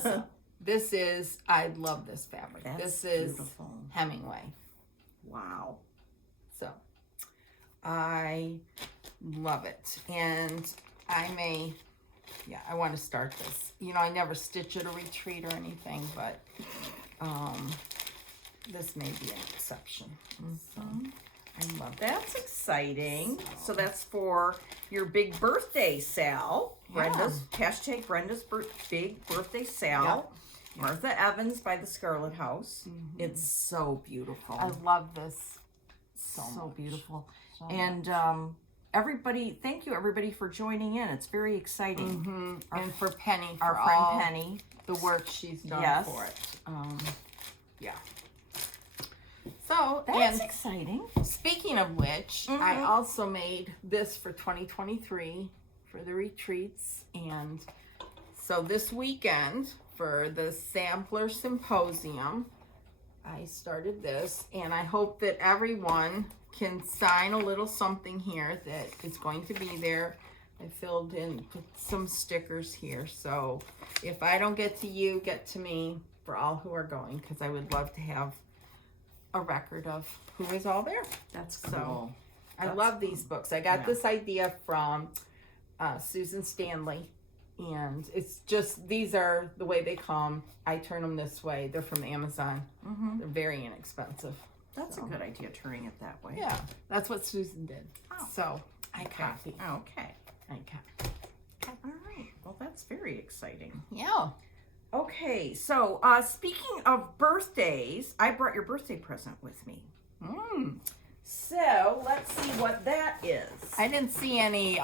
So, this is, I love this fabric. That's this is beautiful. Hemingway. Wow. So, I love it. And I may, I want to start this. You know, I never stitch at a retreat or anything, but this may be an exception. So, I love that. That's exciting. So that's for your big birthday sale. Brenda's hashtag Brenda's big birthday sale. Yep. Martha Evans by the Scarlet House. It's so beautiful. I love this so much. Beautiful. So And everybody, thank you everybody for joining in. It's very exciting. and for Penny, for Our friend all Penny. the work she's done Yes. for it. Yeah. So, That's and exciting. speaking of which, I also made this for 2023 for the retreats. And so this weekend for the Sampler Symposium, I started this. And I hope that everyone can sign a little something here that is going to be there. I filled in some stickers here. So if I don't get to you, get to me for all who are going, because I would love to have a record of who is all there. That's So, cool. I love these books. I got this idea from Susan Stanley, and it's just, these are the way they come. I turn them this way. They're from Amazon. They're very inexpensive. That's a good idea, turning it that way. Yeah, that's what Susan did. Oh. So I copy. Okay. I copy. All right. Well, that's very exciting. Yeah. Okay, so speaking of birthdays, I brought your birthday present with me. So let's see what that is. I didn't see any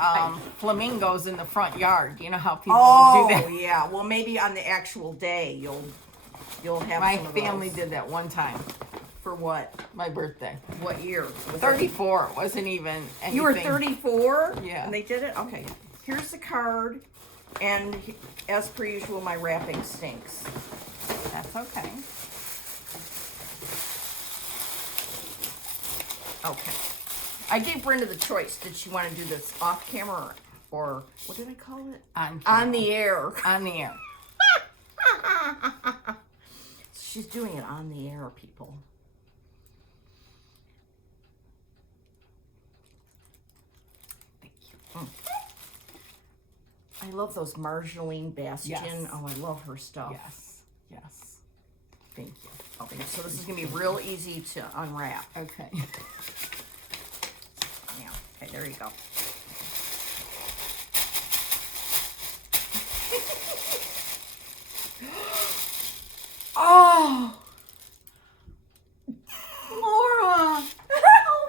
flamingos in the front yard. You know how people do that. Yeah. Well, maybe on the actual day you'll have. My some of family those. did that one time. For what? My birthday. What year? Was it- 34. It wasn't even anything. You were 34? Yeah. And they did it? Okay. Here's the card. And as per usual, my wrapping stinks. That's okay. Okay. I gave Brenda the choice. Did she want to do this off camera or what did I call it? On the air. On the air. She's doing it on the air, people. Thank you. I love those Marjolaine Bastion. Yes. Oh, I love her stuff. Yes. Yes. Thank you. Okay, so this is going to be real easy to unwrap. Okay. Yeah. Okay, there you go. Oh! Laura! Oh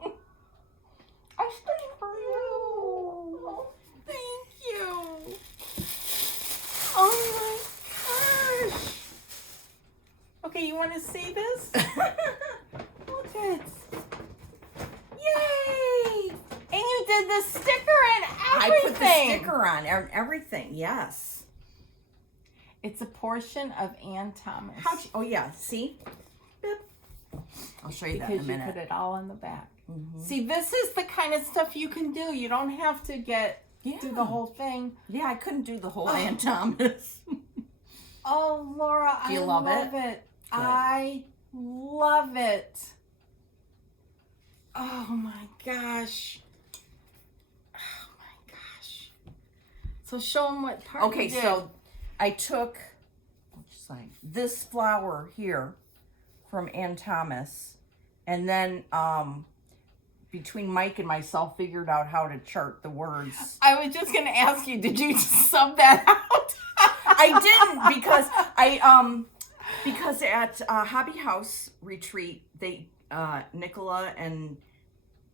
my! I studied for you. Oh, thank you. Oh my gosh. Okay, you want to see this? Look at it. Yay! And you did the sticker and everything. I put the sticker on everything. Yes. It's a portion of Ann Thomas. Oh yeah. See. Beep. I'll show you that in a Because you minute. put it all on the back. See, this is the kind of stuff you can do. You don't have to do the whole thing. Yeah, I couldn't do the whole Ann Thomas. Oh, Laura, Do you I love love it? it. I love it. Oh my gosh. Oh my gosh. So show them what part Okay, you did. so I took this flower here from Ann Thomas, and then between Mike and myself figured out how to chart the words. I was just going to ask you, did you sub that out? I didn't because Because at Hobby House retreat, they Nicola and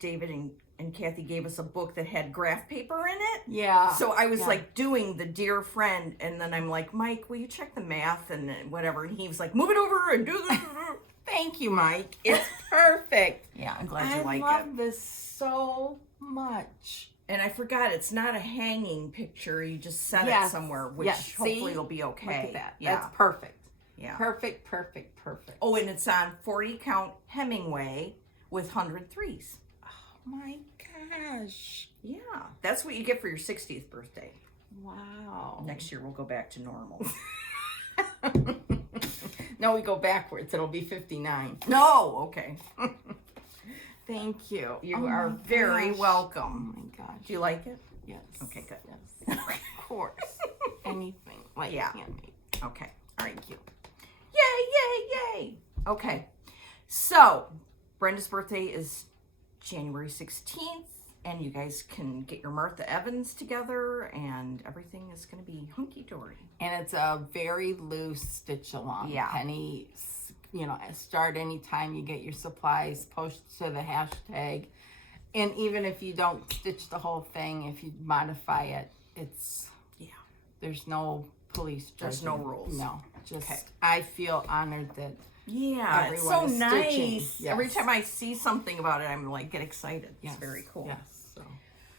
David and Kathy gave us a book that had graph paper in it. Yeah. So I was like doing the dear friend, and then I'm like, Mike, will you check the math and whatever? And he was like, move it over and do this. Thank you, Mike. It's perfect. Yeah, I'm glad you like it. I love this so much. And I forgot, it's not a hanging picture. You just set it somewhere, which hopefully will be okay. Look at that. Yeah. That's perfect. Yeah. Perfect, perfect, perfect. Oh, and it's on 40 count Hemingway with 100 threes. Oh my gosh. Yeah. That's what you get for your 60th birthday. Wow. Next year we'll go back to normal. No, we go backwards. It'll be 59. No, okay. Thank you. You are very welcome. Oh my gosh. Do you like it? Yes. Okay, good. Yes. Of course. Anything like handmade. Okay. All right. Thank you. Yay, yay, yay. Okay. So, Brenda's birthday is January 16th, and you guys can get your Martha Evans together, and everything is going to be hunky-dory. And it's a very loose stitch along. Yeah. Penny, start anytime you get your supplies, post to the hashtag. And even if you don't stitch the whole thing, if you modify it, there's no police judgment. There's no rules. No. Just, I feel honored that Yeah, it's so everyone is nice. stitching. Yes. Every time I see something about it, I'm like, get excited. Yes. It's very cool. Yes. So,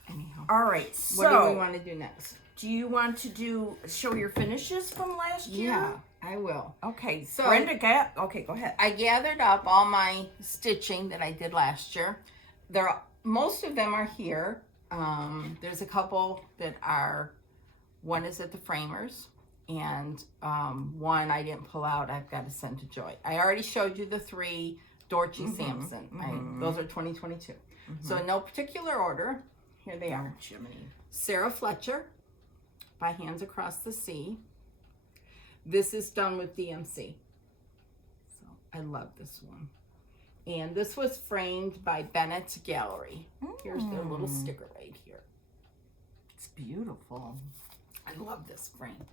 anyhow. All right, so What do we want to do next? do you want to show your finishes from last year? Yeah, I will. Okay, So- Brenda okay, go ahead. I gathered up all my stitching that I did last year. Most of them are here. There's a couple that are, one is at the Framers, and one I didn't pull out. I've got to send to Joy. I already showed you the 3 Dorothy Sampson. Those are 2022. So in no particular order, here they are. Jiminy. Sarah Fletcher, By Hands Across the Sea. This is done with DMC. So I love this one. And this was framed by Bennett's Gallery. Here's their little sticker right here. It's beautiful. I love this frame.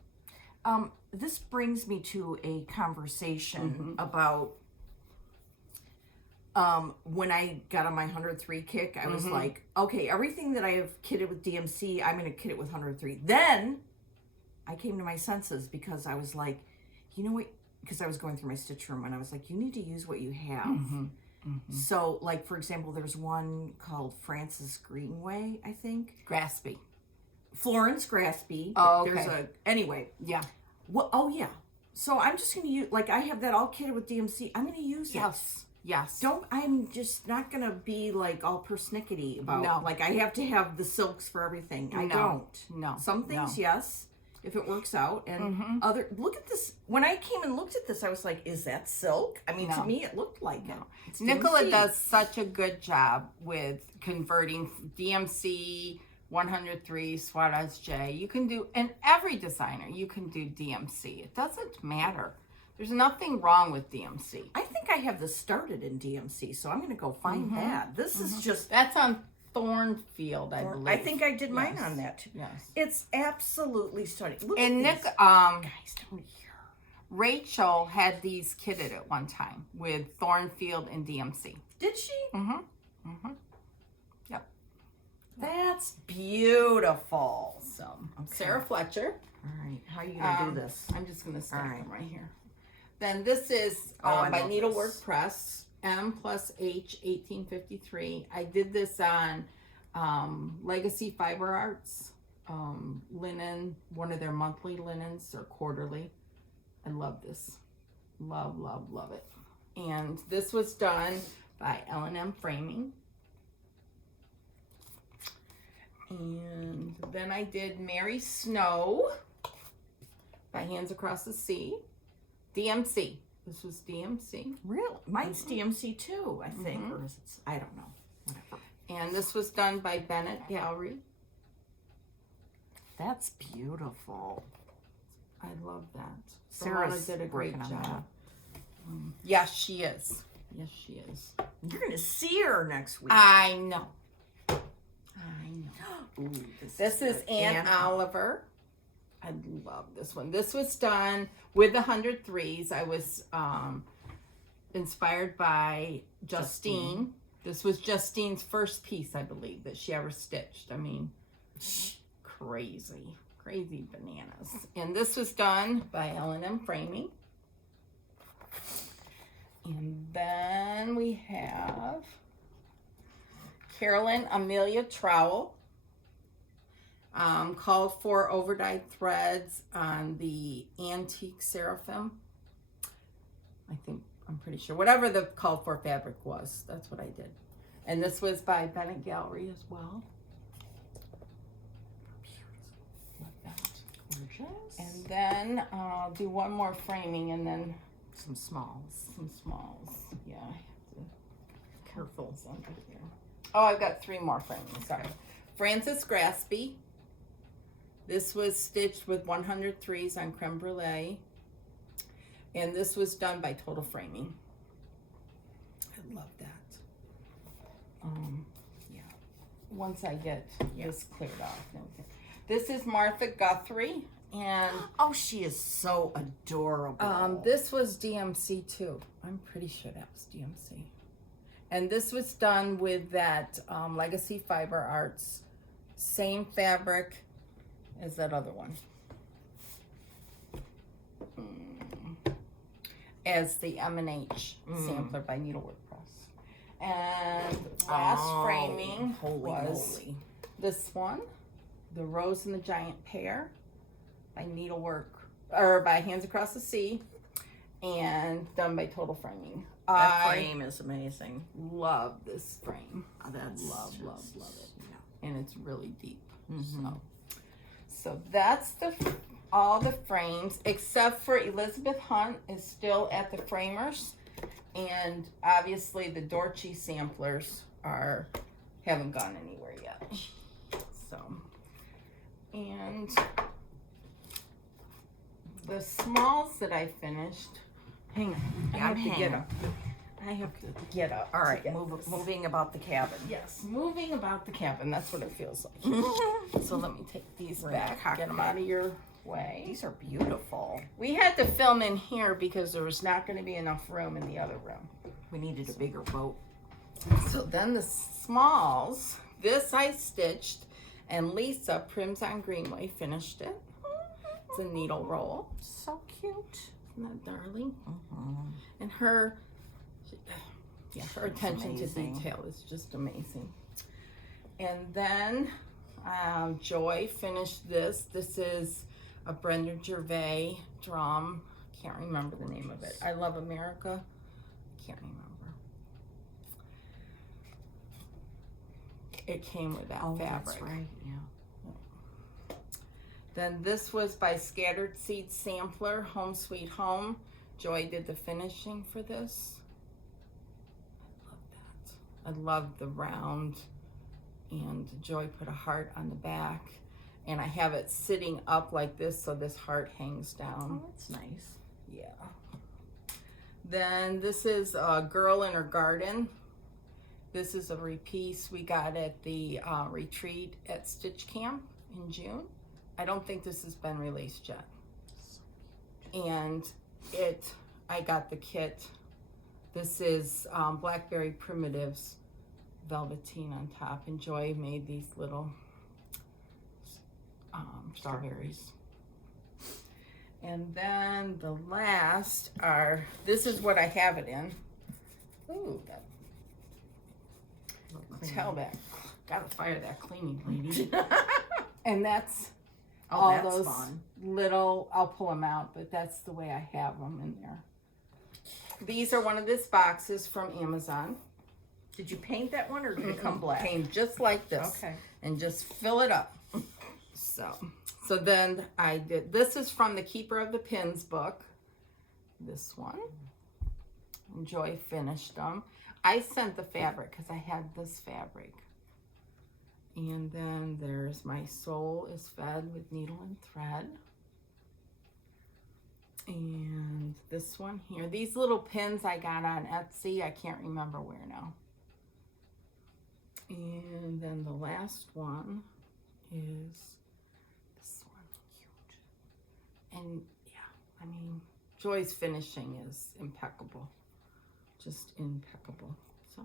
This brings me to a conversation about when I got on my 103 kick. I was like, okay, everything that I have kitted with DMC, I'm going to kit it with 103. Then I came to my senses because I was like, you know what? Because I was going through my stitch room and I was like, you need to use what you have. So, like, for example, there's one called Frances Greenway, I think. Graspy. Florence Graspy. Oh, okay. There's anyway. Yeah. Well, oh, yeah. So I'm just going to use, like, I have that all kitted with DMC. I'm going to use it. Yes. I'm just not going to be, like, all persnickety about, like, I have to have the silks for everything. I don't. No. Some things, yes, if it works out. And look at this. When I came and looked at this, I was like, is that silk? I mean, to me, it looked like it. It's Nicola DMC. does such a good job with converting DMC 103 Swadas J. You can do, and every designer, you can do DMC. It doesn't matter. There's nothing wrong with DMC. I think I have this started in DMC, so I'm going to go find that. This is just... That's on Thornfield, I believe. I think I did mine on that, too. Yes. It's absolutely stunning. Look And at Nick, these. Guys, down here. Rachel had these kitted at one time with Thornfield and DMC. Did she? Yep. That's beautiful. So, Sarah Fletcher. All right, how are you going to do this? I'm just going to stack All right. them right here. Then this is I by love Needlework this. Press, M+H 1853. I did this on Legacy Fiber Arts, linen, one of their monthly linens or quarterly. I love this. Love, love, love it. And this was done by L&M Framing. And then I did Mary Snow by Hands Across the Sea. DMC. This was DMC. Really? Mine's DMC too, I think. Or is it? I don't know. Whatever. And this was done by Bennett Gallery. That's beautiful. I love that. Sarah's did a great working on job. Yes, she is. Yes, she is. You're going to see her next week. I know. Ooh, This is Ann Oliver. I love this one. This was done with the 100 threes. I was inspired by Justine. This was Justine's first piece, I believe, that she ever stitched. I mean, crazy bananas. And this was done by L&M Framing. And then we have Carolyn Amelia Trowell. Called for overdyed threads on the antique seraphim. I'm pretty sure. Whatever the called for fabric was, that's what I did. And this was by Bennett Gallery as well. Like that. Gorgeous. And then I'll do one more framing and then Some smalls. Yeah, I have to Careful. under here. Oh, I've got 3 more framings. Sorry. Frances Graspy. This was stitched with 100 threes on creme brulee. And this was done by Total Framing. I love that. Yeah. Once I get this cleared off. Okay. This is Martha Guthrie. And oh, she is so adorable. this was DMC too. I'm pretty sure that was DMC. And this was done with that Legacy Fiber Arts. Same fabric as that other one. As the M&H sampler by Needlework Press. And last framing was this one, The Rose and the Giant Pear by by Hands Across the Sea, and done by Total Framing. That frame is amazing. Love this frame. That's love it. Yeah. And it's really deep. So that's all the frames, except for Elizabeth Hunt is still at the framers, and obviously the Dorchy samplers haven't gone anywhere yet. So, and the smalls that I finished. Hang on, I have to get up. All right, moving about the cabin. Yes, moving about the cabin. That's what it feels like. So let me take these back, get them out of your way. These are beautiful. We had to film in here because there was not going to be enough room in the other room. We needed a bigger boat. So then the smalls, this I stitched, and Lisa Primson Greenway finished it. It's a needle roll. So cute. Isn't that darling? And her attention to detail is just amazing. And then Joy finished this. This is a Brenda Gervais drum. Can't remember the name of it. I Love America. Can't remember. It came with that fabric. That's right. Yeah. Then this was by Scattered Seed Sampler, Home Sweet Home. Joy did the finishing for this. I love that. I love the round, and Joy put a heart on the back, and I have it sitting up like this so this heart hangs down. Oh, that's nice. Yeah. Then this is a Girl in Her Garden. This is a repiece we got at the retreat at Stitch Camp in June. I don't think this has been released yet. And I got the kit. This is Blackberry Primitives velveteen on top, and Joy made these little strawberries. And then the last this is what I have it in. Ooh, that tell that. Gotta fire that cleaning lady. And that's all those fun. Little, I'll pull them out, but that's the way I have them in there. These are one of these boxes from Amazon. Did you paint that one, or did it come black? Came just like this. Okay. And just fill it up. So then I did, this is from the Keeper of the Pins book. This one. And Joy finished them. I sent the fabric because I had this fabric. And then there's My Soul is Fed with Needle and Thread. And this one here. These little pins I got on Etsy. I can't remember where now. And then the last one is this one. Joy's finishing is impeccable. Just impeccable. So,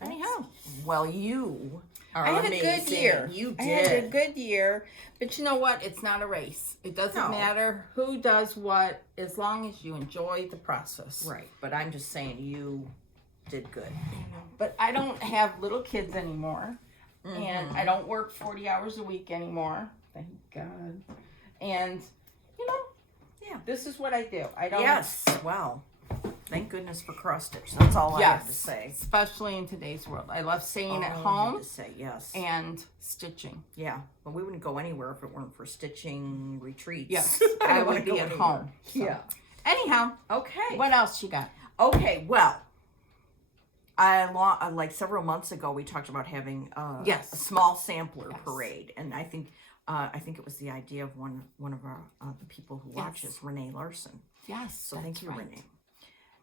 anyhow. Well, you are I had amazing. a good year. You did. I had a good year. But you know what? It's not a race. It doesn't matter who does what as long as you enjoy the process. Right. But I'm just saying you did good. But I don't have little kids anymore. And I don't work 40 hours a week anymore. Thank God. And, you know, this is what I do. I don't. Yes. Wow. Thank goodness for cross stitch. That's all I have to say. Especially in today's world. I love staying at I home have to say, yes. and stitching. Yeah. But we wouldn't go anywhere if it weren't for stitching retreats. Yes. I would be at home. So. Yeah. Anyhow. Okay. What else you got? Okay. Well, like several months ago, we talked about having a small sampler parade. And I think it was the idea of one of our the people who watches, Renee Larson. Yes. So thank you, Renee.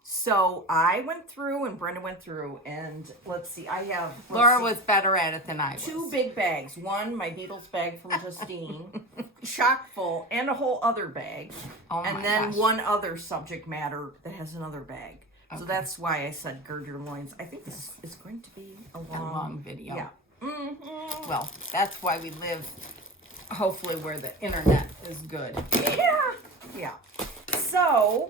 So I went through and Brenda went through and let's see, I have... Laura was better at it than I was. 2 big bags. One, my Beatles bag from Justine, chock full, and a whole other bag. Oh my and then gosh. one other subject matter that has another bag. Okay. So that's why I said gird your loins. I think this is going to be a long video. Yeah. Mm-hmm. Well, that's why we live, hopefully, where the internet is good. Yeah. Yeah. So...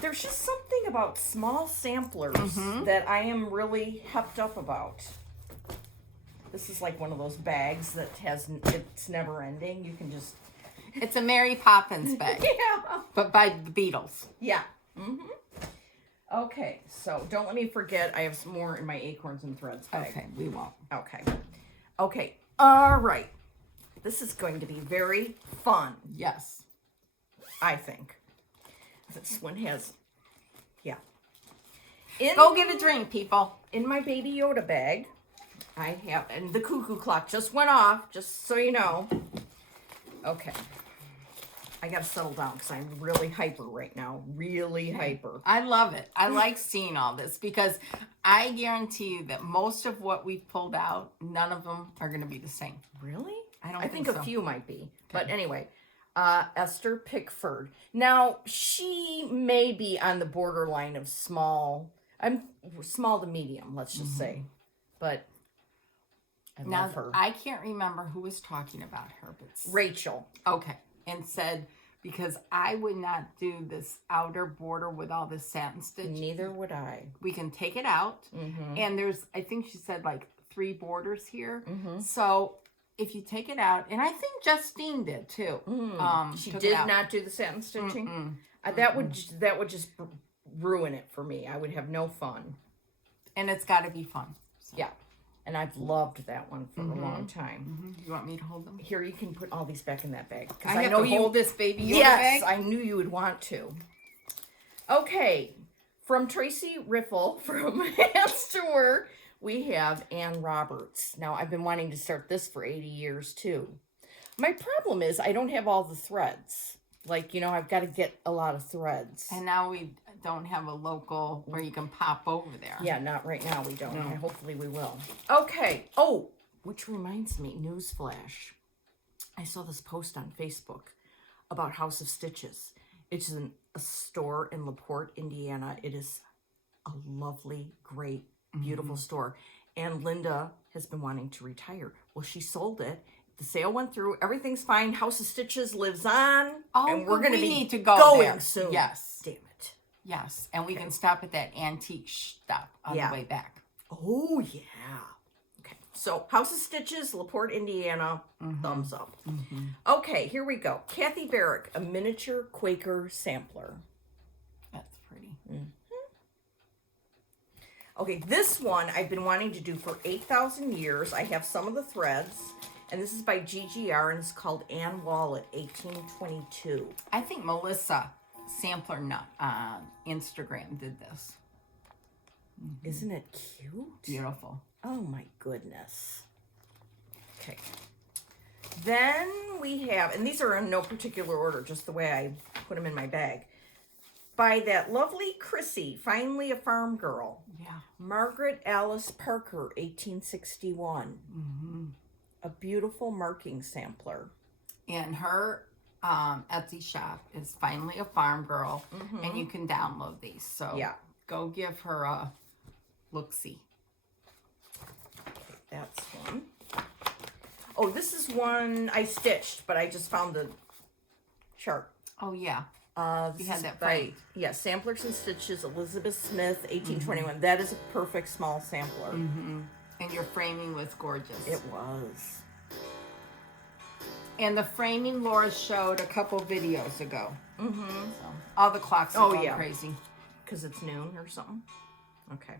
there's just something about small samplers that I am really hepped up about. This is like one of those bags that it's never ending. You can just... It's a Mary Poppins bag. Yeah. But by the Beatles. Yeah. Okay, so don't let me forget, I have some more in my Acorns and Threads bag. Okay, we won't. Okay. All right. This is going to be very fun. Yes. I think. This one has, Go get a drink, people. In my Baby Yoda bag, I have, and the cuckoo clock just went off, just so you know. Okay. I gotta settle down because I'm really hyper right now. Really hyper. I love it. I like seeing all this because I guarantee you that most of what we've pulled out, none of them are going to be the same. Really? I think so. A few might be. Okay. But anyway. Esther Pickford. Now, she may be on the borderline of small. I'm small to medium, let's just say. But I love her. I can't remember who was talking about her, but Rachel. Okay. And said, because I would not do this outer border with all this satin stitch. Neither would I. We can take it out. And there's, I think she said like 3 borders here. So... if you take it out, and I think Justine did too. She did not do the satin stitching. That would just ruin it for me. I would have no fun. And it's got to be fun. So. Yeah, and I've loved that one for a long time. You want me to hold them? Here, you can put all these back in that bag. I know you hold this Baby Yoda bag. Yes, I knew you would want to. Okay, from Tracy Riffle from Hands to Work. We have Ann Roberts. Now, I've been wanting to start this for 80 years, too. My problem is I don't have all the threads. Like, I've got to get a lot of threads. And now we don't have a local where you can pop over there. Yeah, not right now. We don't. No. Hopefully we will. Okay. Oh, which reminds me, newsflash. I saw this post on Facebook about House of Stitches. It's a store in LaPorte, Indiana. It is a lovely, great, beautiful store. And Linda has been wanting to retire. Well, she sold it. The sale went through. Everything's fine. House of Stitches lives on. Oh, and we're going to be need to go going there soon. Yes. Damn it. Yes. And we can stop at that antique stop on the way back. Oh, yeah. Okay. So, House of Stitches, LaPorte, Indiana. Thumbs up. Okay, here we go. Kathy Barrick, a miniature Quaker sampler. That's pretty. Okay, this one I've been wanting to do for 8,000 years. I have some of the threads, and this is by GGR, and it's called Ann Wallet, 1822. I think Melissa Sampler Nut on Instagram did this. Isn't it cute? Beautiful. Oh my goodness. Okay. Then we have, and these are in no particular order, just the way I put them in my bag. By that lovely Chrissy, finally a farm girl. Yeah. Margaret Alice Parker, 1861. A beautiful marking sampler. And her Etsy shop is Finally a Farm Girl, and you can download these. So Yeah. go give her a look-see. That's one. Oh, this is one I stitched, but I just found the chart. Oh, yeah. This You had is that by, framed. yeah, Samplers and Stitches, Elizabeth Smith, 1821. That is a perfect small sampler. And your framing was gorgeous. It was. And the framing Laura showed a couple videos ago. So all the clocks are going crazy. Because it's noon or something. Okay.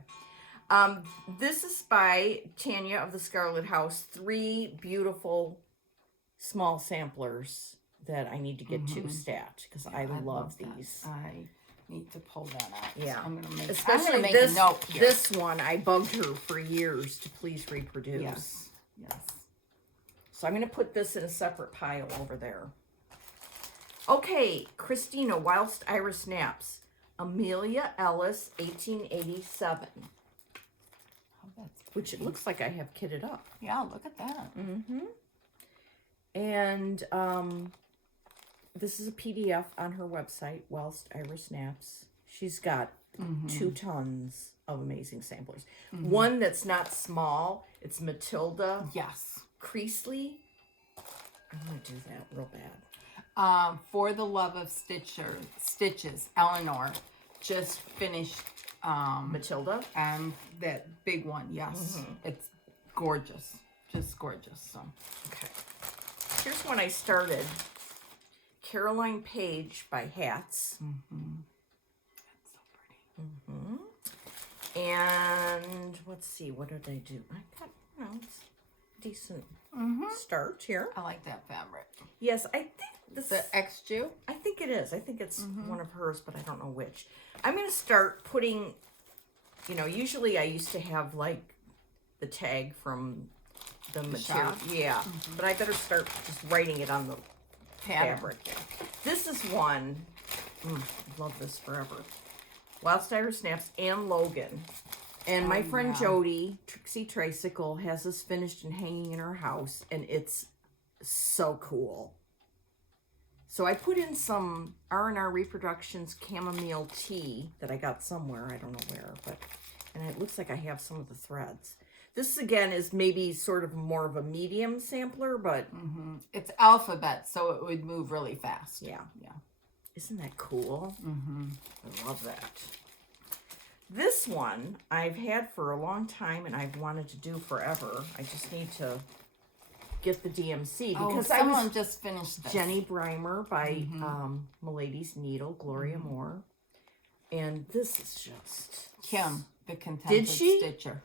This is by Tanya of the Scarlet House. 3 beautiful small samplers that I need to get 2 stat because I love these. I need to pull that out. Yeah. So I'm gonna make, Especially make this, a note here. this one, I bugged her for years to please reproduce. Yes. Yes. So I'm going to put this in a separate pile over there. Okay, Christina, Whilst Iris Naps. Amelia Ellis, 1887. Oh, that's Which it looks like I have kitted up. yeah, look at that. And this is a PDF on her website, Whilst Iris Naps. She's got 2 tons of amazing samplers. One that's not small, it's Matilda Yes. Creasley. I'm going to do that real bad. For the Love of Stitches, Eleanor just finished Matilda. that big one. Yes. It's gorgeous. Just gorgeous. So Okay. Here's one I started. Caroline Page by Hats. that's so pretty. And let's see, what did I do? I got, it's a decent start here. I like that fabric. Yes, I think this The X-Jew? I think it is. I think it's one of hers, but I don't know which. I'm going to start putting, usually I used to have like the tag from the material. shop? Yeah, but I better start just writing it on the fabric. This is one, love this forever. Whilst Iris Snaps and Logan. And my friend Jody, Trixie Tricycle, has this finished and hanging in her house, and it's so cool. So I put in some R&R Reproductions chamomile tea that I got somewhere, I don't know where, and it looks like I have some of the threads. This again is maybe sort of more of a medium sampler, but It's alphabet, so it would move really fast. yeah. Yeah. Isn't that cool? I love that. This one I've had for a long time and I've wanted to do forever. I just need to get the DMC because someone just finished this. Jenny Brimer by Milady's Needle, Gloria Moore. And this is just... Kim, the Contented she? Stitcher.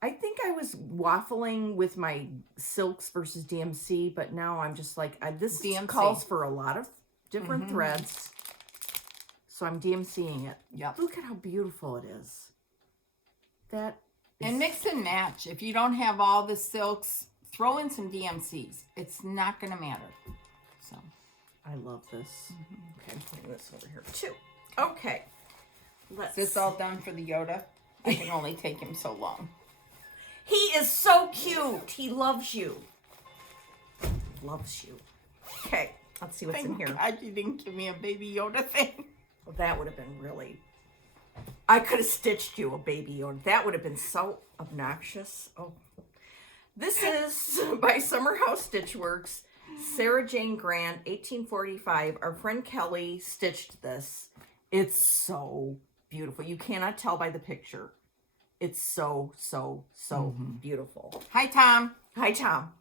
I think I was waffling with my silks versus DMC, but now I'm just like, this DMC. calls for a lot of different threads. So I'm DMCing it. Yep. Look at how beautiful it is. That is... And mix and match. If you don't have all the silks, throw in some DMCs. It's not going to matter. So I love this. Okay, I'm putting this over here too. Okay. is this all done for the Yoda? I can only take him so long. He is so cute. He loves you. Loves you. Okay, let's see what's in here. God, you didn't give me a baby Yoda thing. Well, that would have been really... I could have stitched you a baby Yoda. That would have been so obnoxious. Oh. This is by Summerhouse Stitchworks. Sarah Jane Grant, 1845. Our friend Kelly stitched this. It's so beautiful. You cannot tell by the picture. It's so, so, so beautiful. Hi, Tom. Hi, Tom.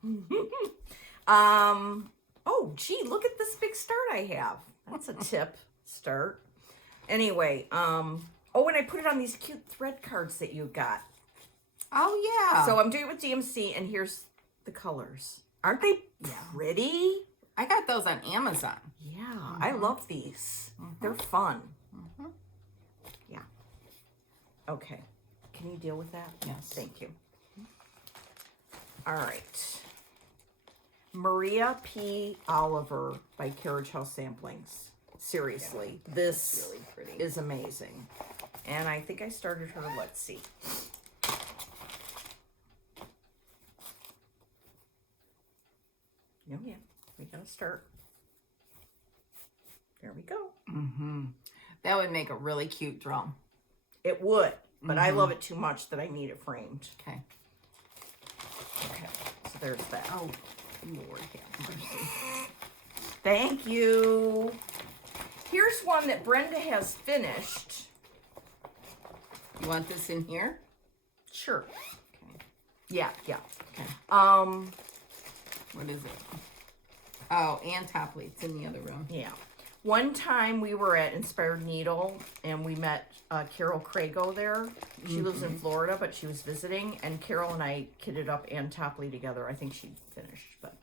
Oh, gee, look at this big start I have. That's a tip start. Anyway, oh, and I put it on these cute thread cards that you got. Oh, yeah. So I'm doing it with DMC, and here's the colors. Aren't they pretty? I got those on Amazon. Yeah, I love these. They're fun. Yeah. Okay. Can you deal with that? Yes. Thank you. All right. Maria P. Oliver by Carriage House Samplings. Seriously, this really pretty. is amazing. And I think I started her, let's see. Oh, yeah. we gotta start. There we go. That would make a really cute drum. It would, but I love it too much that I need it framed. Okay. Okay, so there's that. Oh, Lord have mercy. Thank you. Here's one that Brenda has finished. You want this in here? Sure. Okay. Yeah. Okay. What is it? Oh, and top pleats in the other room. Yeah. One time we were at Inspired Needle and we met Carol Crago there. She lives in Florida, but she was visiting, and Carol and I kitted up Ann Topley together. I think she finished, but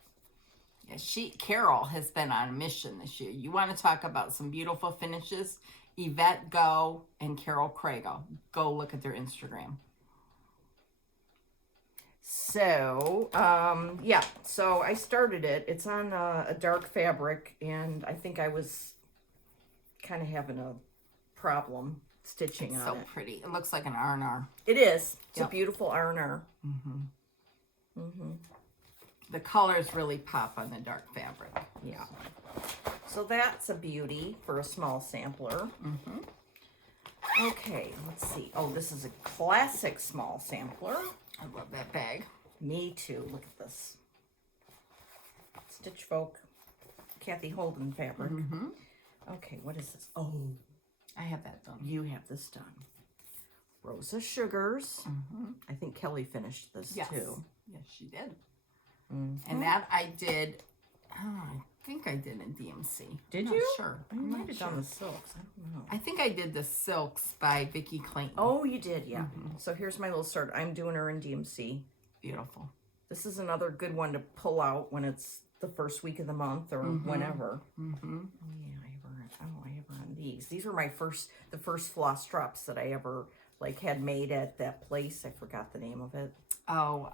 Yeah, Carol has been on a mission this year. You want to talk about some beautiful finishes? Yvette Go and Carol Crago. Go look at their Instagram. so yeah. So I started it. It's on a dark fabric, and I think I was kind of having a problem stitching on So it. pretty. It looks like an R&R. It is. It's Yep. a beautiful R&R. The colors really pop on the dark fabric. Yeah. So that's a beauty for a small sampler. Okay, let's see. Oh, this is a classic small sampler. I love that bag. Me too. Look at this. Stitch Folk, Kathy Holden fabric. Okay, what is this? Oh, I have that done. you have this done. Rosa Sugars. I think Kelly finished this Yes. too. Yes, she did. And that I did, I think I did in DMC. Did I'm you? Not sure. I I'm might not have sure. done the silks. I don't know. I think I did the Silks by Vicki Clayton. Oh, you did, yeah. So here's my little start. I'm doing her in DMC. Beautiful. This is another good one to pull out when it's the first week of the month or whenever. Oh yeah, I have her on these. These were the first floss drops that I ever had made at that place. I forgot the name of it. Oh,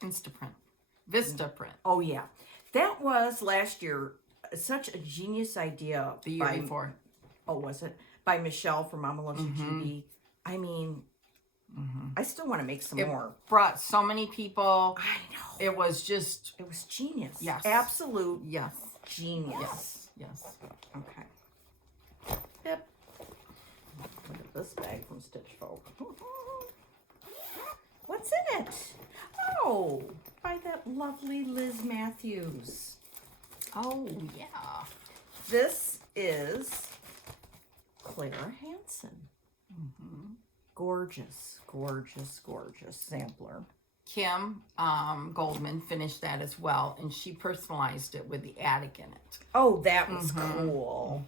Instaprint. Vistaprint. Oh yeah, that was last year. Such a genius idea. The year before. Oh, was it by Michelle from Mama Loves You GB? I mean, I still want to make some more. Brought so many people. I know. It was just, It was genius. Yes. Absolute yes. genius. Yes. Okay. Yep. Look at this bag from Stitch Folk. What's in it? Oh, by that lovely Liz Matthews. Oh, yeah. This is Clara Hansen. Gorgeous, gorgeous, gorgeous sampler. Kim Goldman finished that as well, and she personalized it with the attic in it. Oh, that was cool.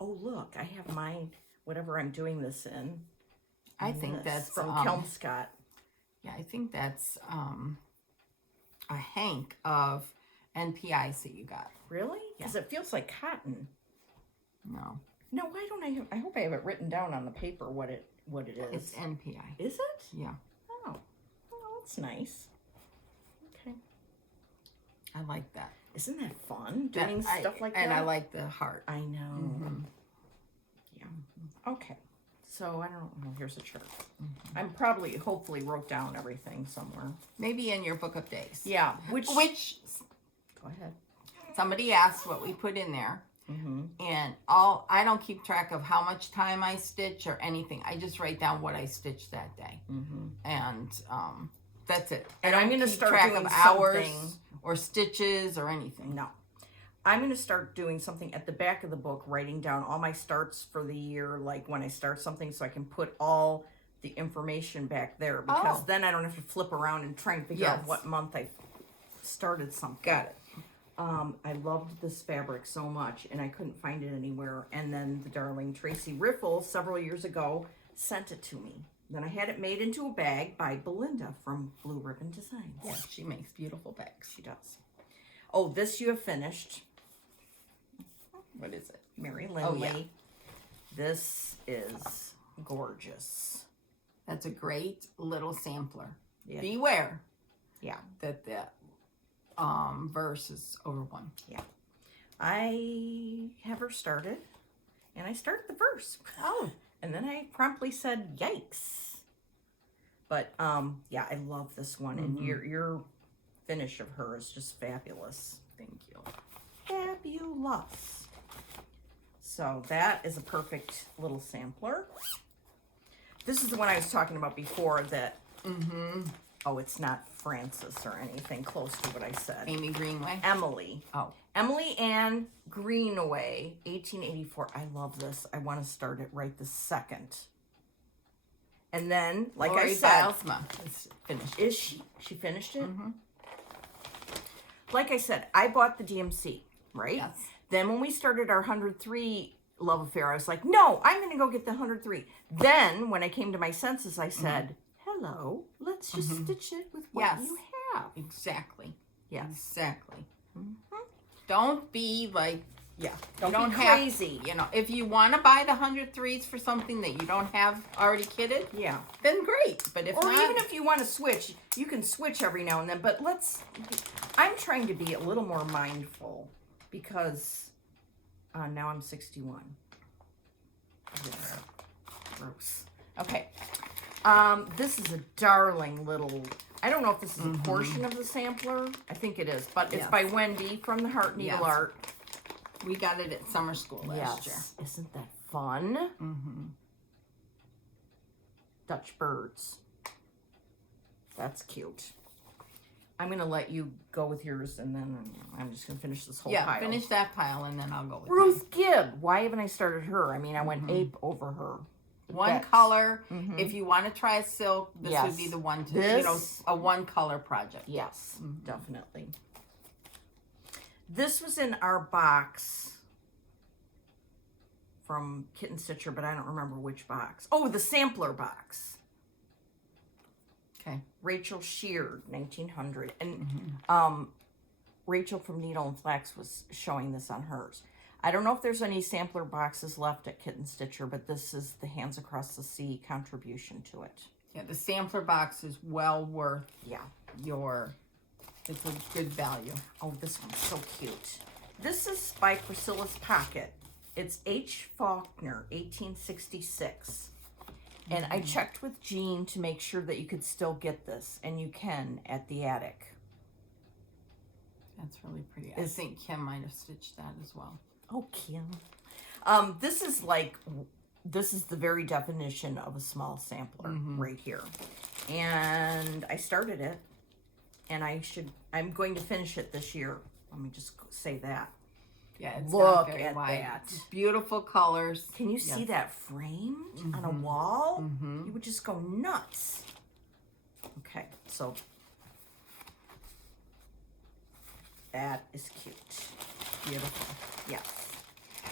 Oh, look, I have mine, whatever I'm doing this in. I think that's from Kelmscott. Yeah, I think that's a hank of NPIs that you got. Really? Because it feels like cotton. No, No, why don't I hope I have it written down on the paper what it is. it's NPI. Is it? Yeah, Oh, well, that's nice. Okay. I like that. Isn't that fun? Doing stuff like that? And I like the heart. I know. Yeah. Okay. So I don't know. Here's a chart. I'm hopefully wrote down everything somewhere. Maybe in your book of days. Yeah. Which go ahead. Somebody asked what we put in there. And I don't keep track of how much time I stitch or anything. I just write down what I stitched that day. And that's it. And I'm going to Keep start track doing of hours something. or stitches or anything. No. I'm going to start doing something at the back of the book, writing down all my starts for the year, like when I start something, so I can put all the information back there, because then I don't have to flip around and try and figure out what month I started something. Got it. I loved this fabric so much, and I couldn't find it anywhere. And then the darling Tracy Riffle, several years ago, sent it to me. Then I had it made into a bag by Belinda from Blue Ribbon Designs. Yeah, she makes beautiful bags. She does. Oh, this you have finished. What is it? Mary Lindley. yeah. This is gorgeous. That's a great little sampler. Yeah. Beware Yeah. that the verse is over one. Yeah. I have her started, and I started the verse. Oh. And then I promptly said, yikes. But, yeah, I love this one. And your finish of her is just fabulous. Thank you. Fabulous. So that is a perfect little sampler. This is the one I was talking about before that, oh, it's not Francis or anything close to what I said. Amy Greenway. Emily. Oh. Emily Ann Greenaway, 1884. I love this. I want to start it right this second. And then, like Lori I said, Bilesma is finished. is she finished it? Like I said, I bought the DMC, right? Yes. Then when we started our 103 love affair, I was like, no, I'm going to go get the 103. Then when I came to my senses, I said, hello, let's just stitch it with what Yes. you have. Exactly. Yes. Exactly. Don't be like, Don't be have- crazy. you know, if you want to buy the 103s for something that you don't have already kitted, Yeah. then great. But if Or not, even if you want to switch, you can switch every now and then. But I'm trying to be a little more mindful because now I'm 61. Gross. Okay. This is a darling little, I don't know if this is a portion of the sampler. I think it is, but it's by Wendy from the Heart Needle Yes. Art. we got it at summer school last year. Isn't that fun? Dutch birds. That's cute. I'm going to let you go with yours, and then I'm just going to finish this whole pile. Finish that pile, and then I'll go with Ruth Gibb. Why haven't I started her? I mean, I went ape over her. one That's- color. If you want to try silk, this would be Yes. the one to, This- a one color project. Yes, definitely. This was in our box from Kitten Stitcher, but I don't remember which box. Oh, the sampler box. Okay. Rachel Sheard, 1900. And Rachel from Needle and Flax was showing this on hers. I don't know if there's any sampler boxes left at Kitten Stitcher, but this is the Hands Across the Sea contribution to it. Yeah, the sampler box is well worth Yeah. it's a good value. Oh, this one's so cute. This is by Priscilla's Pocket. It's H. Faulkner, 1866. And I checked with Jean to make sure that you could still get this, and you can at the attic. That's really pretty. I think Kim might have stitched that as well. Oh, Kim. This is the very definition of a small sampler right here. And I started it, and I'm going to finish it this year. Let me just say that. Yeah, it's Look not very at wide. that. Beautiful colors. Can you see that framed on a wall? You would just go nuts. Okay, so that is cute. Beautiful. Yes.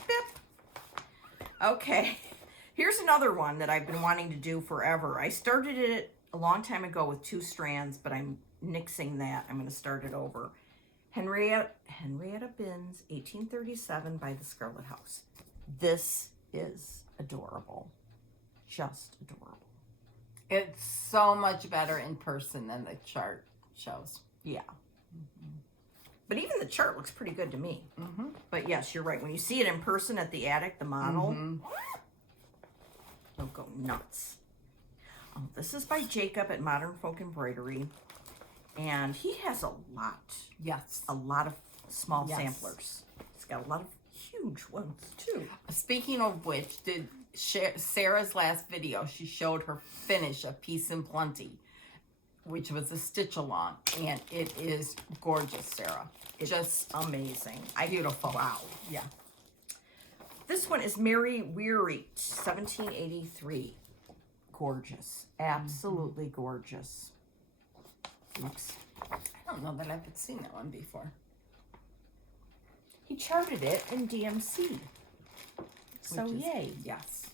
Bip. Okay. Here's another one that I've been wanting to do forever. I started it a long time ago with 2 strands, but I'm nixing that. I'm going to start it over. Henrietta Binns, 1837, by the Scarlet House. This is adorable. Just adorable. It's so much better in person than the chart shows. Yeah. But even the chart looks pretty good to me. But yes, you're right. When you see it in person at the attic, the model, they'll go nuts. Oh, this is by Jacob at Modern Folk Embroidery. And he has a lot of small samplers. He's got a lot of huge ones too. Speaking of which, Sarah's last video, she showed her finish of Peace and Plenty, which was a stitch along, and it is gorgeous, Sarah. It's just amazing. beautiful. Wow. Yeah. This one is Mary Weary, 1783. Gorgeous. Absolutely gorgeous. Looks. I don't know that I've seen that one before. He charted it in DMC. So yay. Yes.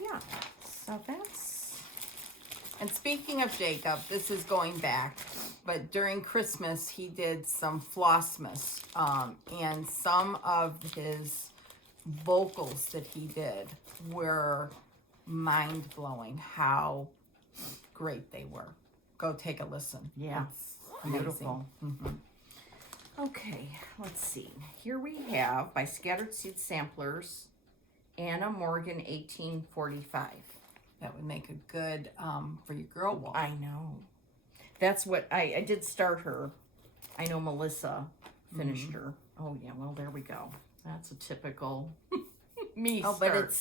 Yeah. So that's. And speaking of Jacob, this is going back, but during Christmas he did some Flossmas, and some of his vocals that he did were mind-blowing. How great they were. Go take a listen. Yeah. It's amazing. Beautiful. Okay, let's see. Here we have, by Scattered Seed Samplers, Anna Morgan, 1845. That would make a good for your girl wall. I know. that's what I did start her. I know Melissa finished her. Oh yeah, well there we go. That's a typical me Oh, start. but it's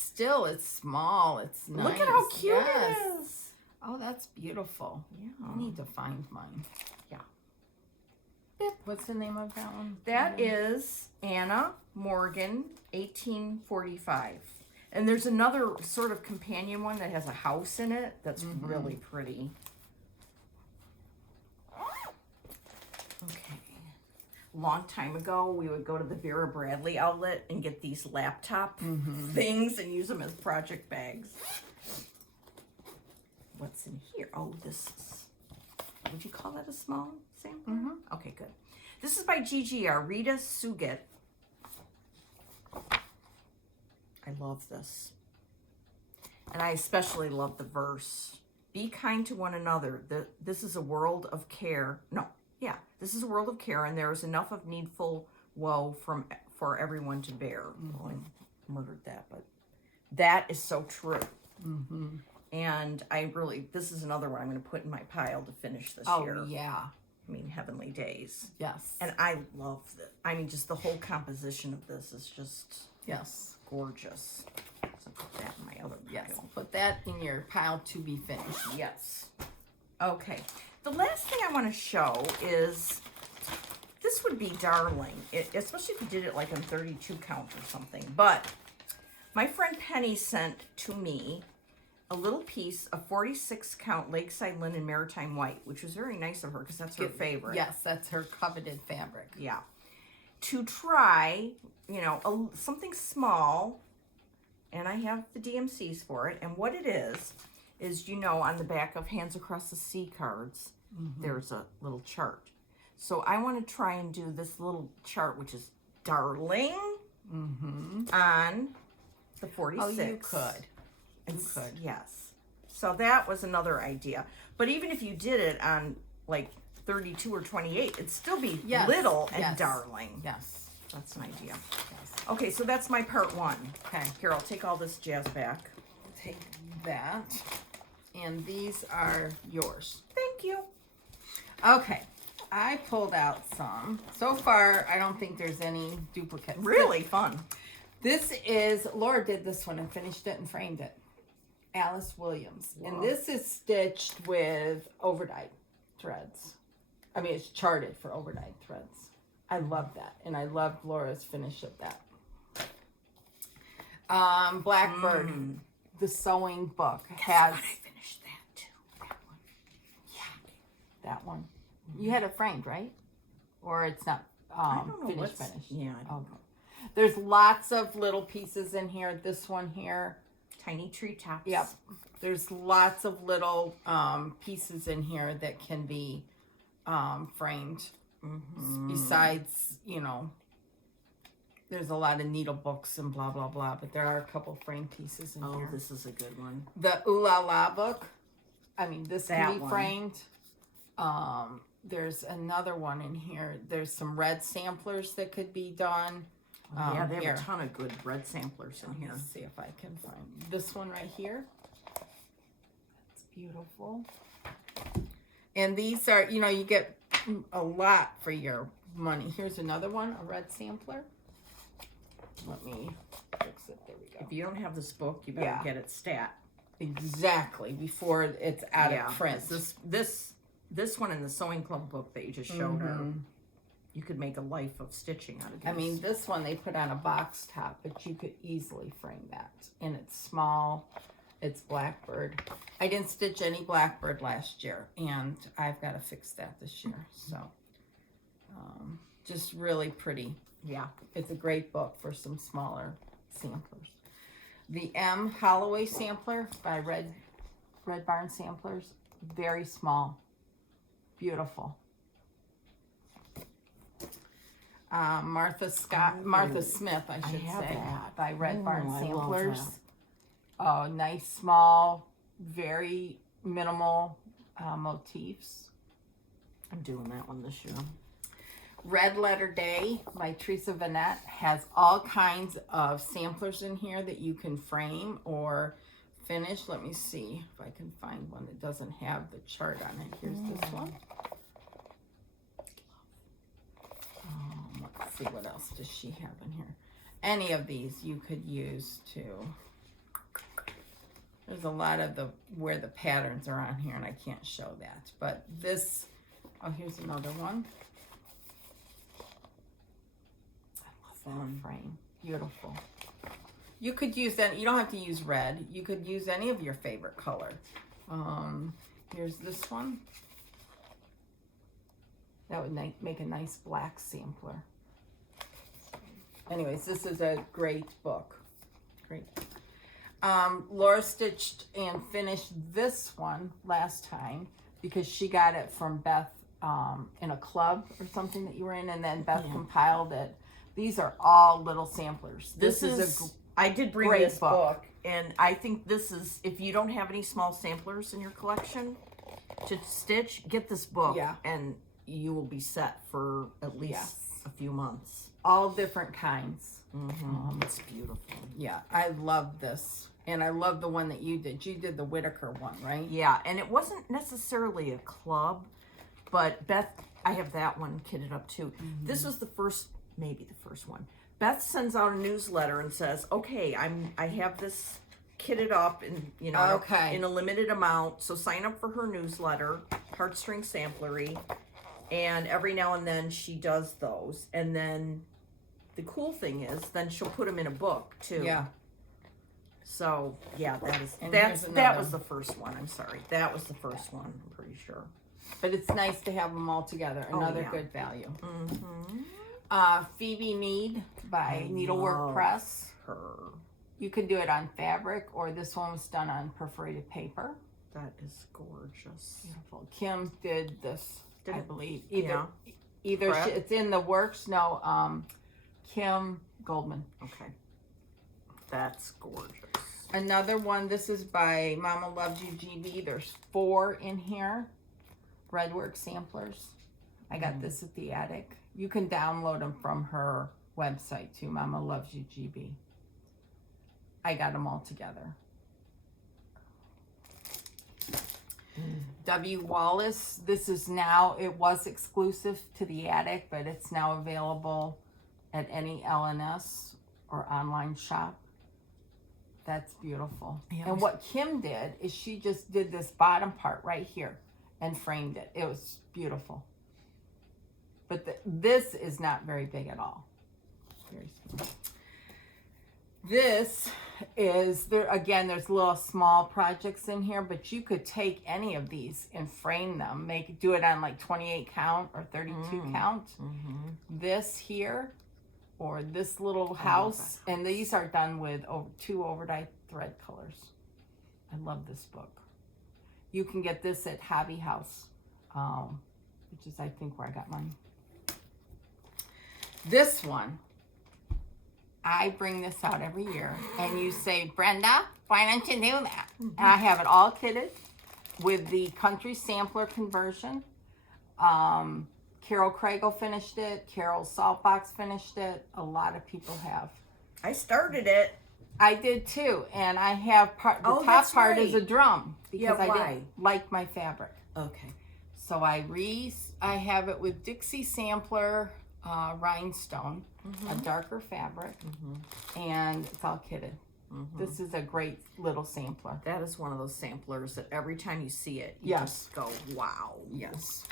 small. It's nice. Look at how cute Yes. it is. Oh, that's beautiful. Yeah. I need to find mine. Yeah. What's the name of that one? That is Anna Morgan, 1845. And there's another sort of companion one that has a house in it that's really pretty. Okay. Long time ago, we would go to the Vera Bradley outlet and get these laptop things and use them as project bags. What's in here? Oh, this is, would you call that a small sampler? Okay, good. This is by GGR, Rita Suget. I love this. And I especially love the verse. Be kind to one another. This is a world of care. No, yeah. This is a world of care, and there is enough of needful woe for everyone to bear. Well, I murdered that, but that is so true. And this is another one I'm going to put in my pile to finish this year. Oh, yeah. I mean, Heavenly Days. Yes. And I love just the whole composition of this is just Yes. gorgeous. So put that in my other pile. Yes. Put that in your pile to be finished. Yes. Okay. The last thing I want to show is, this would be darling, especially if you did it like on 32 count or something. But my friend Penny sent to me a little piece of 46 count Lakeside Linen Maritime White, which was very nice of her because that's her favorite. Yes, that's her coveted fabric. Yeah. To try, something small, and I have the DMCs for it. And what it is on the back of Hands Across the Sea cards, there's a little chart. So I want to try and do this little chart, which is darling, on the 46. Oh, you could. You could. Yes. So that was another idea. But even if you did it on like 32 or 28, it'd still be little and darling. Yes. That's an idea. Yes. Okay, so that's my part one. Okay. Here, I'll take all this jazz back. Take that. And these are yours. Thank you. Okay. I pulled out some. So far, I don't think there's any duplicates. Really fun. This is, Laura did this one and finished it and framed it. Alice Williams. Whoa. And this is stitched with overdyed threads. I mean, it's charted for overdyed threads. I love that. And I love Laura's finish of that. Blackbird, the sewing book, has... I finished that too. That one. Yeah, that one. You had it framed, right? Or it's not I don't know finished. Yeah, I don't know. There's lots of little pieces in here. This one here. Tiny treetops. Yep. There's lots of little pieces in here that can be framed. Besides, there's a lot of needle books and blah, blah, blah. But there are a couple frame pieces in here. Oh, this is a good one. The Ooh La La book. I mean, this can be one. framed. There's another one in here. There's some red samplers that could be done. Yeah, they have here. a ton of good red samplers in here. Let's see if I can find this one right here. That's beautiful. And these are, you get a lot for your money. Here's another one, a red sampler. Let me fix it. There we go. If you don't have this book, you better get it stat. Exactly, before it's out of print. This one in the Sewing Club book that you just showed her, you could make a life of stitching out of this. I mean, this one they put on a box top, but you could easily frame that. And it's small. It's Blackbird. I didn't stitch any Blackbird last year, and I've got to fix that this year. So, just really pretty. Yeah. It's a great book for some smaller samplers. The M. Holloway sampler by Red Barn Samplers. Very small. Beautiful. Martha Smith, I should say, by Red Barn Samplers. Oh, nice, small, very minimal motifs. I'm doing that one this year. Red Letter Day by Teresa Vanette has all kinds of samplers in here that you can frame or finish. Let me see if I can find one that doesn't have the chart on it. Here's this one. Let's see, what else does she have in here? Any of these you could use too. There's a lot of where the patterns are on here, and I can't show that. But this, oh, here's another one. I love that frame. Beautiful. You could use that. You don't have to use red. You could use any of your favorite color. Here's this one. That would make a nice black sampler. Anyways, this is a great book. Great. Laura stitched and finished this one last time because she got it from Beth in a club or something that you were in, and then Beth compiled it. These are all little samplers. This is I did bring this book, and I think this is, if you don't have any small samplers in your collection to stitch, get this book, and you will be set for at least a few months. All different kinds. It's beautiful. Yeah, I love this. And I love the one that you did. You did the Whitaker one, right? Yeah, and it wasn't necessarily a club, but Beth, I have that one kitted up too. This was the first, maybe the first one. Beth sends out a newsletter and says, okay, I have this kitted up in, in a limited amount, so sign up for her newsletter, Heartstring Samplery, and every now and then she does those. And then the cool thing is, then she'll put them in a book too. Yeah. So yeah, that was the first one. I'm sorry, that was the first one. I'm pretty sure. But it's nice to have them all together. Another good value. Phoebe Mead by Needlework Press. Her. You could do it on fabric, or this one was done on perforated paper. That is gorgeous. Beautiful. Kim did this, I believe. Either it's in the works. No, Kim Goldman. Okay. That's gorgeous. Another one, this is by Mama Loves You GB. There's 4 in here. Redwork samplers. I got this at the attic. You can download them from her website too, Mama Loves You GB. I got them all together. W. Wallace, this is now, it was exclusive to the attic, but it's now available at any LNS or online shop. That's beautiful. Yeah, and what Kim did is she just did this bottom part right here and framed it. It was beautiful. But this is not very big at all. Very small. This is, there again, there's little small projects in here, but you could take any of these and frame them. Do it on like 28 count or 32 count. This here, or this little house, and these are done with 2 overdyed thread colors. I love this book. You can get this at Hobby House, which is I think where I got mine. This one, I bring this out every year, and you say, Brenda, why don't you do that? And I have it all kitted with the country sampler conversion. Carol Craigle finished it. Carol Saltbox finished it. A lot of people have. I started it. I did too, and I have the top part is a drum because I didn't like my fabric. Okay. So I have it with Dixie Sampler rhinestone, a darker fabric, and it's all kitted. This is a great little sampler. That is one of those samplers that every time you see it, you just go, wow. Yes.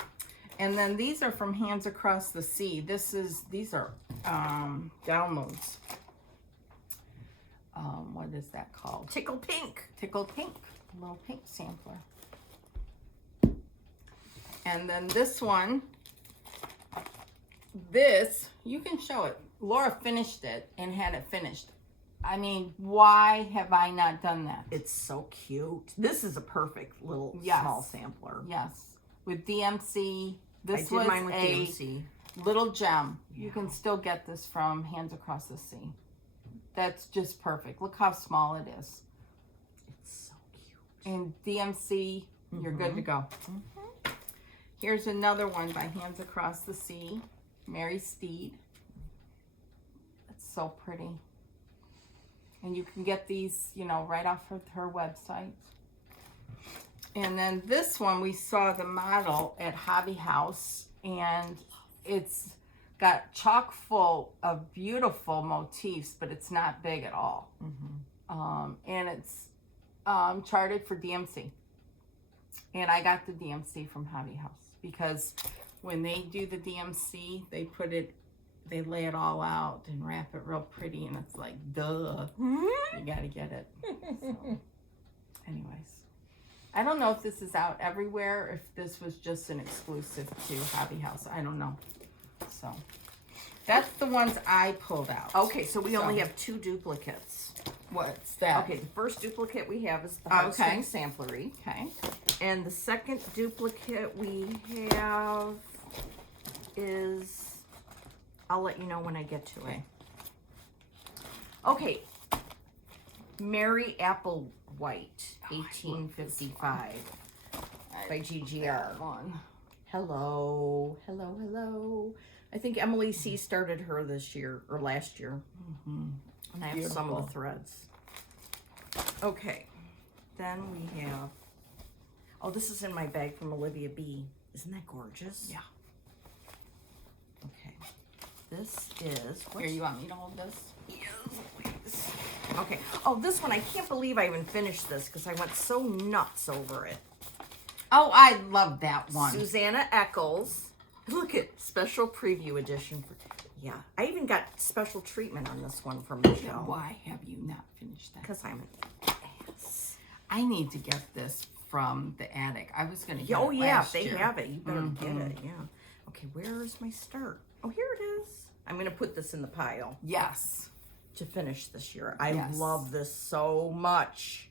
And then these are from Hands Across the Sea. These are downloads. What is that called? Tickle Pink. Tickle Pink. A little pink sampler. And then this one, you can show it. Laura finished it and had it finished. I mean, why have I not done that? It's so cute. This is a perfect little small sampler. Yes. With DMC. I did mine with DMC. Little gem. Yeah. You can still get this from Hands Across the Sea. That's just perfect. Look how small it is. It's so cute. And DMC, you're good to go. Here's another one by Hands Across the Sea. Mary Steed. It's so pretty. And you can get these, you know, right off of her website. And then this one, we saw the model at Hobby House, and it's got chock full of beautiful motifs, but it's not big at all. And it's charted for DMC. And I got the DMC from Hobby House because when they do the DMC, they lay it all out and wrap it real pretty, and it's like, duh, you gotta get it. So, anyways, I don't know if this is out everywhere, if this was just an exclusive to Hobby House. I don't know. So that's the ones I pulled out. Okay, so we only have 2 duplicates. What's that? Okay, the first duplicate we have is the Heartstring Samplery. Okay. And the second duplicate we have is, I'll let you know when I get to it. Okay. Mary Applewhite, 1855, by GGR. Hello, hello, hello. I think Emily C. started her this year, or last year. And I have some of the threads. Okay. Then we have, oh, this is in my bag from Olivia B. Isn't that gorgeous? Yeah. Okay. This is, Here, you want me to hold this? Yes, please. Okay. Oh, this one, I can't believe I even finished this because I went so nuts over it. Oh, I love that one. Susanna Eccles. Look at special preview edition. Yeah, I even got special treatment on this one from Michelle. Why have you not finished that? Because I'm an ass. I need to get this from the attic. I was going to get Oh, it yeah, last they year. have it. You better get it, yeah. Okay, where is my start? Oh, here it is. I'm going to put this in the pile Yes. to finish this year. I Yes. love this so much.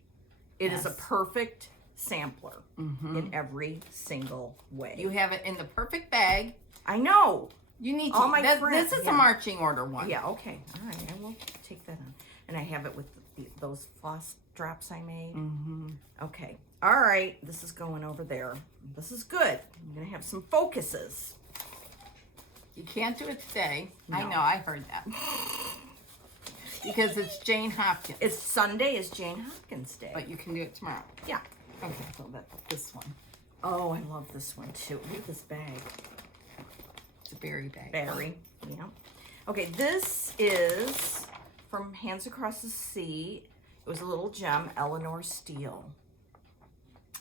It is a perfect sampler in every single way. You have it in the perfect bag. I know. You need to. All my friends, this is a marching order one. Yeah, okay. All right, I will take that on. And I have it with those floss drops I made. Okay. All right, this is going over there. This is good. I'm going to have some focuses. You can't do it today. No. I know, I heard that. Because it's Jane Hopkins. It's Sunday is Jane Hopkins Day. But you can do it tomorrow. Yeah. Okay, so that's this one. Oh, I love this one too. Look at this bag. It's a berry bag. Berry. Yeah. Okay, this is from Hands Across the Sea. It was a little gem, Eleanor Steele.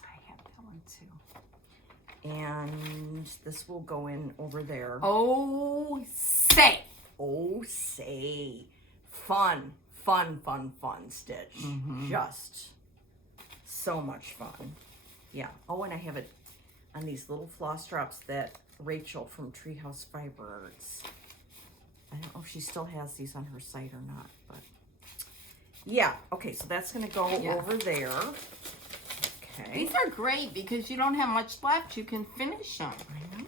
I have that one too. And this will go in over there. Oh, say. Oh, say. Fun, fun, fun, fun stitch. Just so much fun. Yeah. Oh, and I have it on these little floss drops that Rachel from Treehouse Fiber Arts. I don't know if she still has these on her site or not, but yeah. Okay, so that's going to go over there. Okay. These are great because you don't have much left. You can finish them. I know.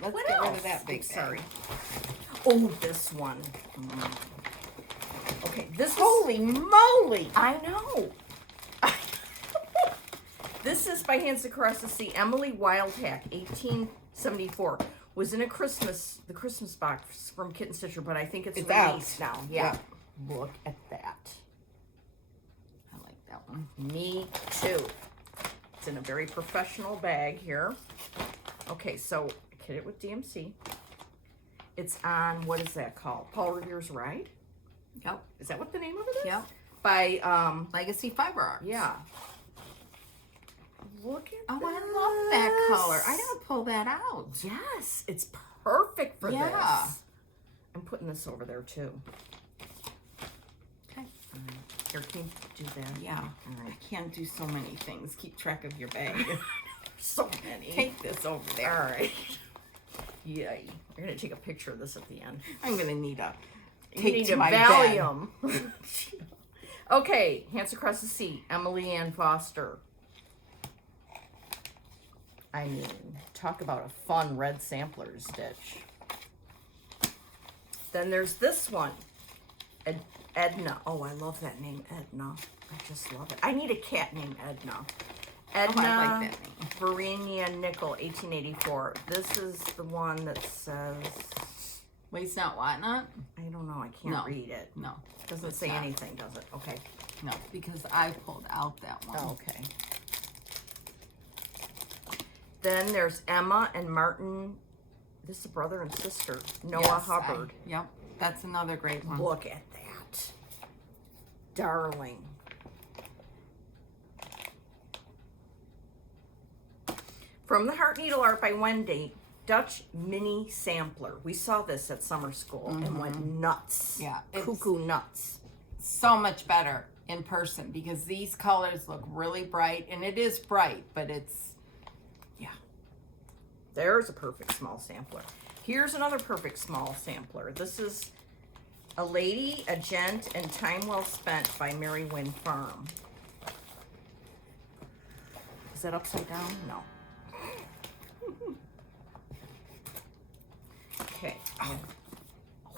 Let's What get rid else? of that big Sorry. bag. Oh, this one. Okay, this Holy moly! I know. This is by Hands Across the Sea. Emily Wildhack, 1874. Was in the Christmas box from Kitten Stitcher, but I think it's released now. Yeah. Look at that. I like that one. Me too. It's in a very professional bag here. Okay, so I kit it with DMC. It's on, what is that called? Paul Revere's Ride? Yep. Is that what the name of it is? Yep. By, Legacy Fiber Arts. yeah. Look at Oh, this. I love that color. I gotta pull that out. Yes, it's perfect for Yeah. this. I'm putting this over there too. Okay. Here, can you do that? Yeah. All I right. can't do so many things. Keep track of your bag. So many. Take this over All there. right. Yay. You're going to take a picture of this at the end. I'm gonna need a You take need to a my bed. Valium. Okay, Hands Across the Sea, Emily Ann Foster. I mean, talk about a fun red sampler stitch. Then there's this one, Edna. Oh, I love that name, Edna. I just love it. I need a cat named Edna. Edna I like that name. Varinia Nickel, 1884. This is the one that says Waist not, what not? I don't know. I can't No. read it. No. Doesn't it's say not. anything, does it? Okay. No, because I pulled out that one. Oh, okay. Then there's Emma and Martin. This is a brother and sister. Noah Yes, Hubbard. Yep, that's another great one. Look at that. Darling. From the Heart Needle Art by Wendy, Dutch Mini Sampler. We saw this at summer school and went nuts. Yeah, it's- Cuckoo nuts. So much better in person because these colors look really bright, and it is bright, but it's, yeah. There's a perfect small sampler. Here's another perfect small sampler. This is A Lady, a Gent, and Time Well Spent by Mary Wynn Farm. Is that upside down? No. Okay. Ow,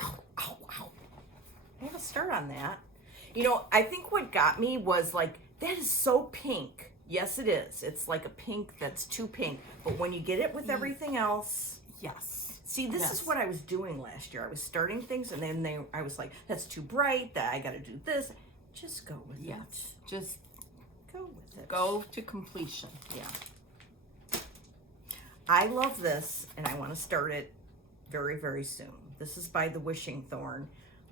ow, ow. I have a start on that. You know, I think what got me was like, that is so pink. Yes, it is. It's like a pink that's too pink. But when you get it with everything else, Yes. see, this is what I was doing last year. I was starting things, and then I was like, that's too bright. That I got to do this. Just go with Yes. Just it. Go with it. go to completion. Yeah. I love this, and I want to start it very, very soon. This is by the Wishing Thorn,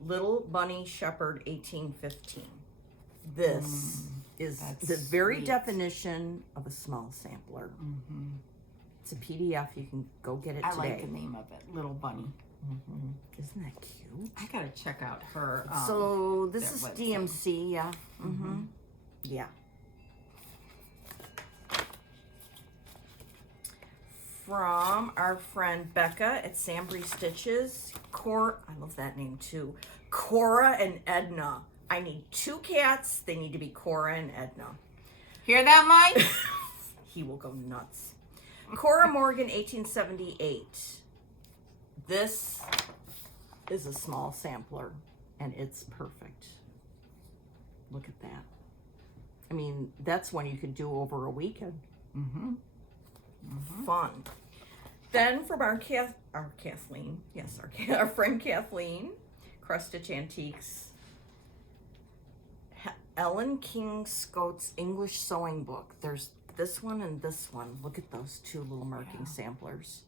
Little Bunny Shepherd 1815. This is that's the very sweet. definition of a small sampler. It's a PDF. You can go get it I today. like the name of it, Little Bunny. Isn't that cute? I gotta check out her. So this their is website. DMC, yeah. Yeah. From our friend Becca at Sambry Stitches. I love that name too. Cora and Edna. I need two cats. They need to be Cora and Edna. Hear that, Mike? He will go nuts. Cora Morgan, 1878. This is a small sampler, and it's perfect. Look at that. I mean, that's one you could do over a weekend. Fun. Then from our Kathleen, yes, our friend Kathleen, Cross Stitch Antiques, Ellen King Scott's English Sewing Book. There's this one and this one. Look at those two little marking samplers.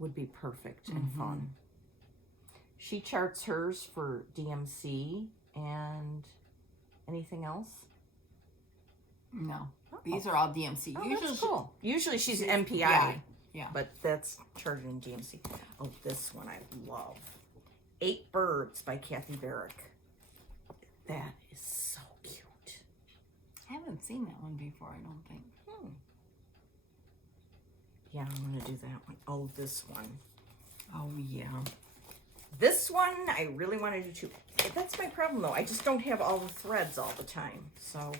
Would be perfect and fun. She charts hers for DMC and anything else? No. These are all DMC. Oh, Usually, that's cool. Usually she's MPI, yeah. but that's charted in DMC. Oh, this one I love. 8 Birds by Kathy Barrick. That is so cute. I haven't seen that one before, I don't think. Yeah, I'm going to do that one. Oh, this one. Oh, yeah. This one, I really want to do too. That's my problem, though. I just don't have all the threads all the time. So,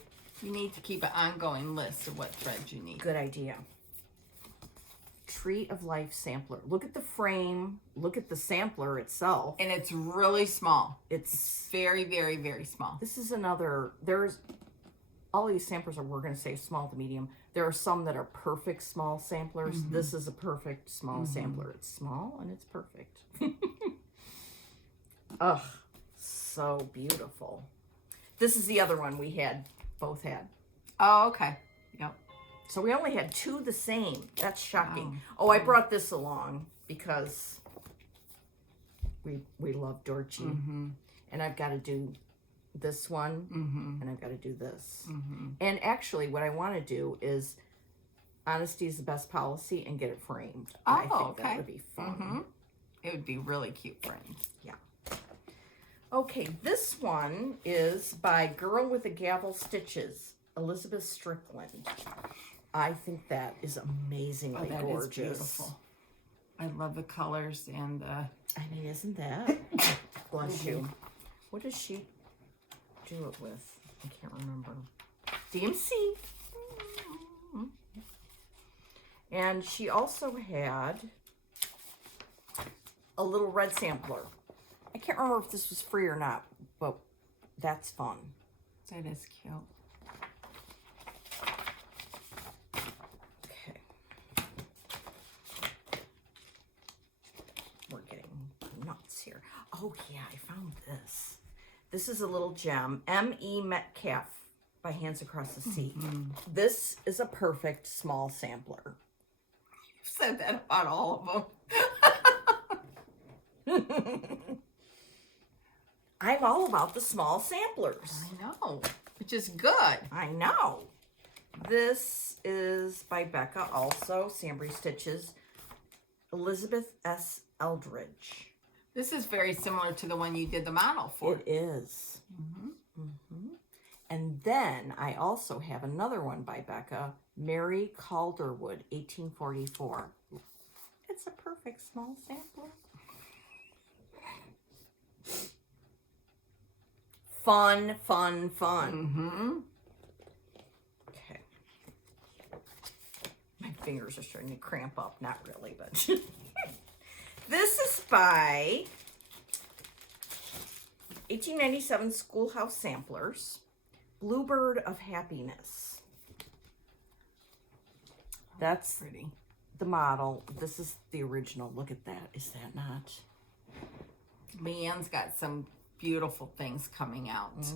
You need to keep an ongoing list of what threads you need. good idea. Tree of Life sampler. Look at the frame. Look at the sampler itself. And it's really small. It's Very, very, very small. This is another, there's, all these samplers are, we're going to say small to medium. There are some that are perfect small samplers. This is a perfect small sampler. It's small and it's perfect. Ugh, so beautiful. This is the other one we both had. Oh, okay. Yep. So we only had 2 the same. That's shocking. Oh, I brought this along because we love Dorchi. And I've got to do this one, and I've got to do this. And actually, what I want to do is honesty is the best policy and get it framed. Oh, I think okay. that would be fun. It would be really cute, friends. Yeah. Okay, this one is by Girl with a Gavel Stitches, Elizabeth Strickland. I think that is amazingly That gorgeous. is beautiful. I love the colors and the... I mean, isn't that? Bless you. What does she do it with? I can't remember. DMC. And she also had a little red sampler. I can't remember if this was free or not, but that's fun. That is cute. Okay. We're getting here? Oh, yeah, I found this. This is a little gem. M.E. Metcalf by Hands Across the Sea. This is a perfect small sampler. You've said that about all of them. I'm all about the small samplers. I know, which is good. I know. This is by Becca also, Sambry Stitches. Elizabeth S. Eldridge. This is very similar to the one you did the model for. It is. And then I also have another one by Becca, Mary Calderwood, 1844. It's a perfect small sampler. Fun, fun, fun. Okay. My fingers are starting to cramp up. Not really, but... This is by 1897 Schoolhouse Samplers, Bluebird of Happiness. That's Pretty. the model. This is the original. Look at that. Is that not? Leanne's got some beautiful things coming out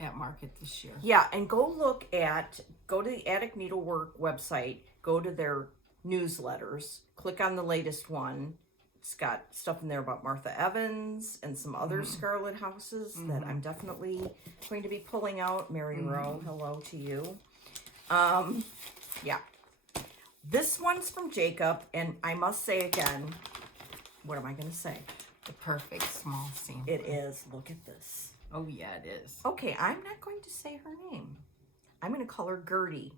at market this year. Yeah, and go to the Attic Needlework website, go to their newsletters, click on the latest one. It's got stuff in there about Martha Evans and some other Scarlet houses that I'm definitely going to be pulling out. Mary Rowe, hello to you. Yeah. This one's from Jacob, and I must say again, what am I going to say? The perfect small sample. It is. Look at this. Oh, yeah, it is. Okay, I'm not going to say her name. I'm going to call her Gertie.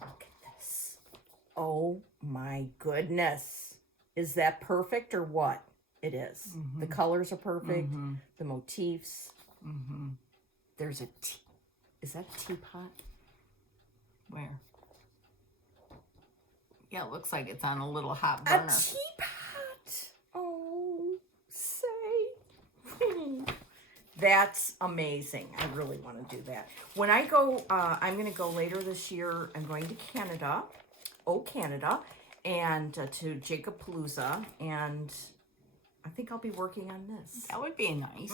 Look at this. Oh, my goodness. Is that perfect or what? It is. The colors are perfect. The motifs. There's a tea. Is that a teapot? Where? Yeah, it looks like it's on a little hot burner. A teapot. Oh, say. That's amazing. I really want to do that. When I go, I'm going to go later this year. I'm going to Canada. Oh, Canada. And to Jacob Palooza, and I think I'll be working on this. That would be nice.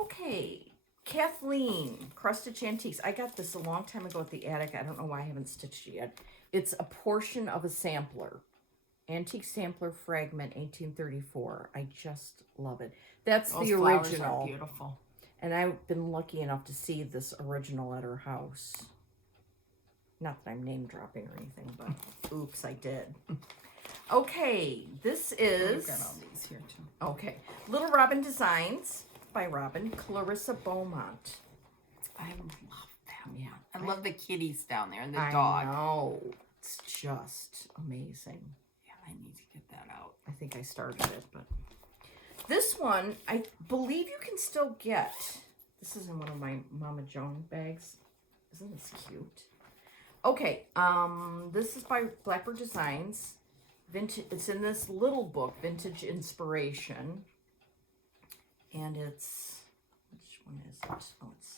Okay, Kathleen, Cross Stitch Antiques. I got this a long time ago at the attic. I don't know why I haven't stitched it yet. It's a portion of a sampler. Antique Sampler Fragment, 1834. I just love it. That's Those the flowers original. are beautiful. And I've been lucky enough to see this original at her house. Not that I'm name dropping or anything, but oops, I did. Okay, this is... I've got all these here too. Okay, Little Robin Designs by Robin Clarissa Beaumont. I love them. Yeah, I love the kitties down there and the I dog. know. It's just amazing. Yeah, I need to get that out. I think I started it, but... This one, I believe you can still get. This is in one of my Mama Joan bags. Isn't this cute? Okay, this is by Blackbird Designs. Vintage. It's in this little book, Vintage Inspiration. And it's, which one is it? Oh, it's,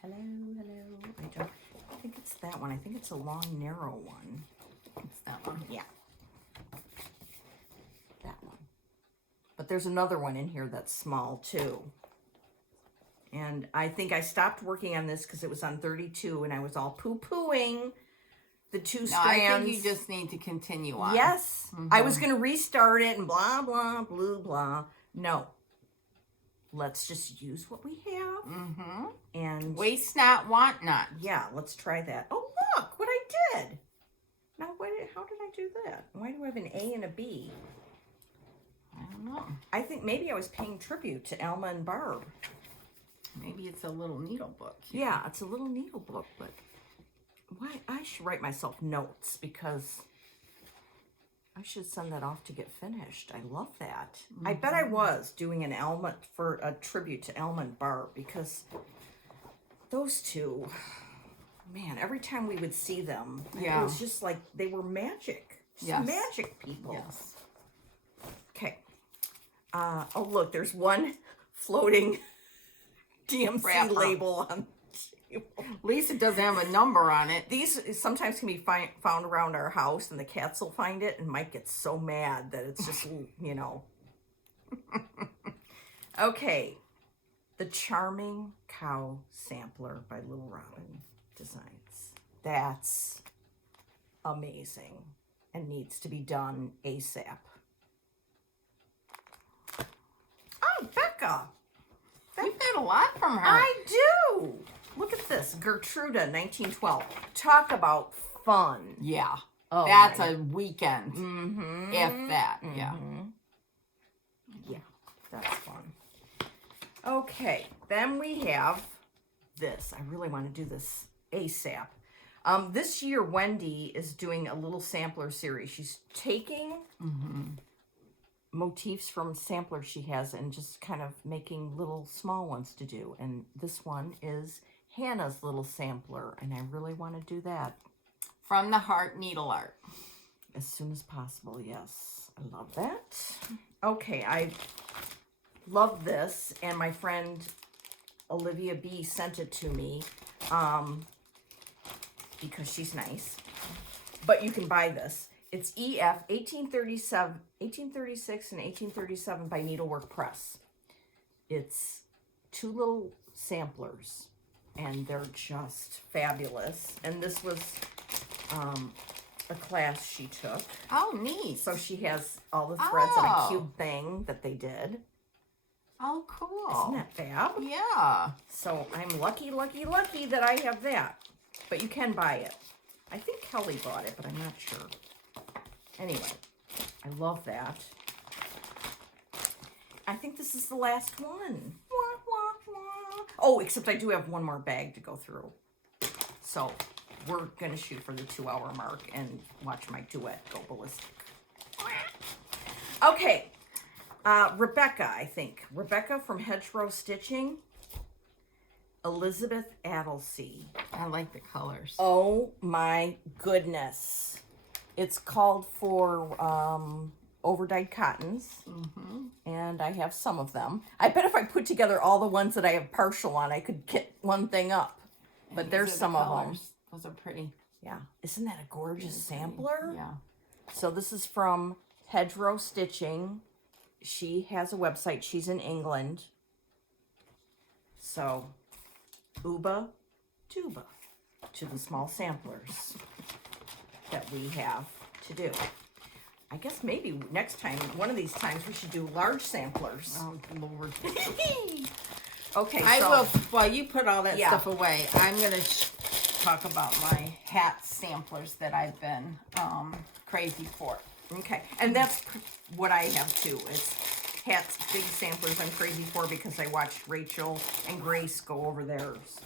hello. I think it's that one. I think it's a long, narrow one. It's that one. Yeah. That one. But there's another one in here that's small, too. And I think I stopped working on this because it was on 32 and I was all poo-pooing the two strands. I think you just need to continue on. Yes. I was going to restart it and blah, blah, blah, blah. No. Let's just use what we have. And waste not, want not. yeah, let's try that. Oh, look what I did. Now, how did I do that? Why do I have an A and a B? I don't know. I think maybe I was paying tribute to Alma and Barb. Maybe it's a little needle book. Yeah, it's a little needle book, but why? I should write myself notes because I should send that off to get finished. I love that. I bet I was doing an Alma for a tribute to Alma and Barb because those two, man, every time we would see them, it was just like they were magic. Just magic people. Yes. Okay. Oh, look, there's one floating DMC Wrapper. label on. At least it doesn't have a number on it. These sometimes can be found around our house, and the cats will find it, and Mike gets so mad that it's just, you know. Okay. The Charming Cow Sampler by Little Robin Designs. That's amazing and needs to be done ASAP. Oh, Becca. We've got a lot from her. I do. Look at this. Gertruda, 1912. Talk about fun. Yeah. Oh, That's a weekend. Mm-hmm. If that, yeah. Yeah, that's fun. Okay, then we have this. I really want to do this ASAP. This year, Wendy is doing a little sampler series. She's taking motifs from samplers she has and just kind of making little small ones to do. And this one is Hannah's little sampler, and I really want to do that. From the Heart Needle Art. As soon as possible, yes. I love that. Okay, I love this, and my friend Olivia B sent it to me because she's nice. But you can buy this. It's EF 1836 and 1837 by Needlework Press. It's 2 little samplers, and they're just fabulous. And this was a class she took. Oh, neat. So she has all the threads on a cute thing that they did. Oh, cool. Isn't that fab? Yeah. So I'm lucky that I have that. But you can buy it. I think Kelly bought it, but I'm not sure. Anyway, I love that. I think this is the last one. Wah, wah, wah. Oh, except I do have one more bag to go through. So we're going to shoot for the 2-hour mark and watch my duet go ballistic. Okay. Rebecca, I think. Rebecca from Hedgerow Stitching. Elizabeth Addlesey. I like the colors. Oh my goodness. It's called for overdyed cottons. And I have some of them. I bet if I put together all the ones that I have partial on, I could get one thing up. But there's some of them. Those are pretty. Yeah. Isn't that a gorgeous sampler? Yeah. So this is from Hedgerow Stitching. She has a website. She's in England. So, Uba Tuba to the small samplers that we have to do. I guess maybe next time, one of these times, we should do large samplers. Oh, Lord. Okay, I so, will, while you put all that Yeah. stuff away, I'm going to talk about my hat samplers that I've been crazy for. Okay, and that's what I have too. It's hats, big samplers I'm crazy for because I watched Rachel and Grace go over theirs.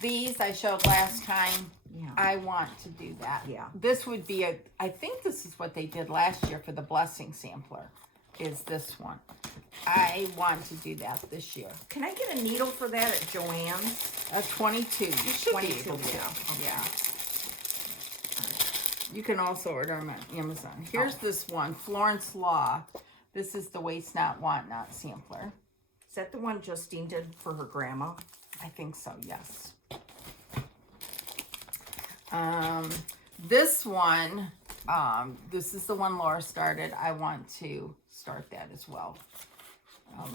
These I showed last time. Yeah. I want to do that. Yeah. This would be I think this is what they did last year for the Blessing Sampler, is this one. I want to do that this year. Can I get a needle for that at Joann's? 22. You should 22, be able to. yeah. Okay. Yeah. You can also order them on Amazon. Here's this one, Florence Law. This is the Waste Not, Want Not sampler. Is that the one Justine did for her grandma? I think so, yes. This one, this is the one Laura started. I want to start that as well.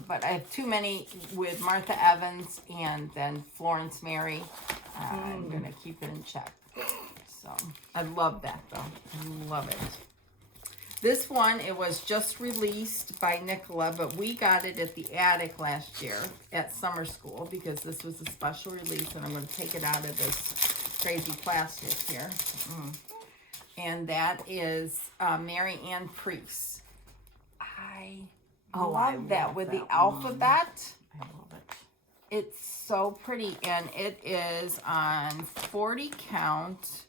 But I have too many with Martha Evans and then Florence Mary. I'm going to keep it in check. So I love that though. I love it. This one, it was just released by Nicola, but we got it at the attic last year at summer school because this was a special release, and I'm going to take it out of this crazy plastic here. And that is Mary Ann Priest. I love that with the alphabet. I love it. It's so pretty, and it is on 40 count.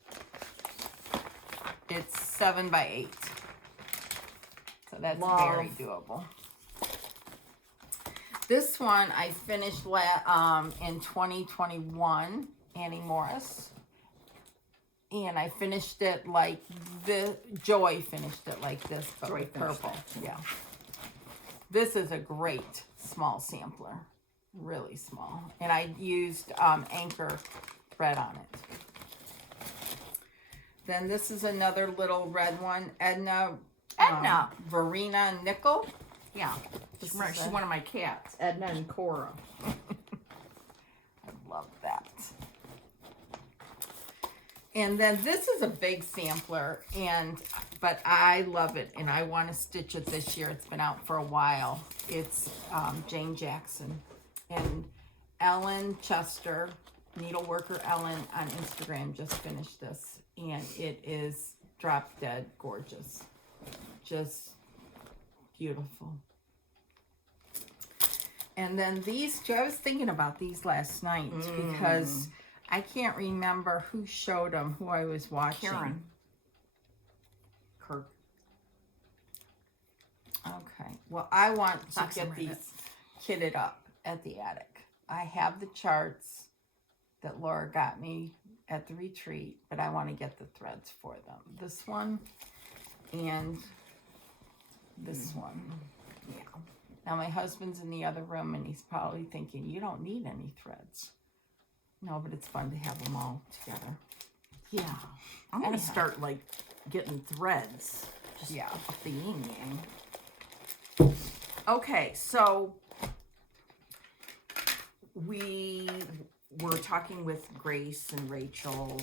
It's 7 by 8. So that's very doable. This one I finished in 2021, Annie Morris. And I finished it like Joy finished it like this, but with purple. Yeah. This is a great small sampler. really small. And I used anchor thread on it. Then this is another little red one, Edna Verena Nickel. Yeah, she's one of my cats, Edna and Cora. I love that. And then this is a big sampler, but I love it, and I want to stitch it this year. It's been out for a while. It's Jane Jackson and Ellen Chester, Needleworker Ellen on Instagram, just finished this, and it is drop dead gorgeous, just beautiful. And then these two, I was thinking about these last night because I can't remember who showed them, who I was watching. Karen. Kirk. Okay. Well, I want to get these kitted up at the attic. I have the charts that Laura got me at the retreat, but I want to get the threads for them. This one and this one. Yeah. Now, my husband's in the other room, and he's probably thinking, you don't need any threads. No, but it's fun to have them all together. Yeah. I'm going to start, like, getting threads. Just up the yin-yang. Okay, so we were talking with Grace and Rachel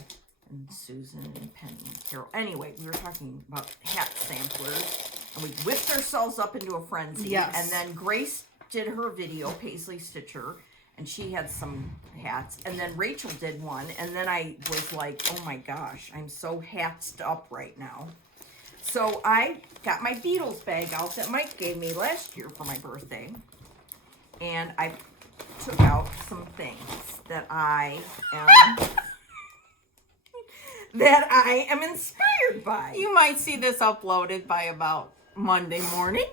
and Susan and Penny and Carol. Anyway, we were talking about hat samplers. And we whipped ourselves up into a frenzy. Yes. And then Grace did her video, Paisley Stitcher, and she had some hats. And then Rachel did one. And then I was like, oh my gosh, I'm so hatsed up right now. So I got my Beatles bag out that Mike gave me last year for my birthday. And I took out some things that I am inspired by. You might see this uploaded by about Monday morning.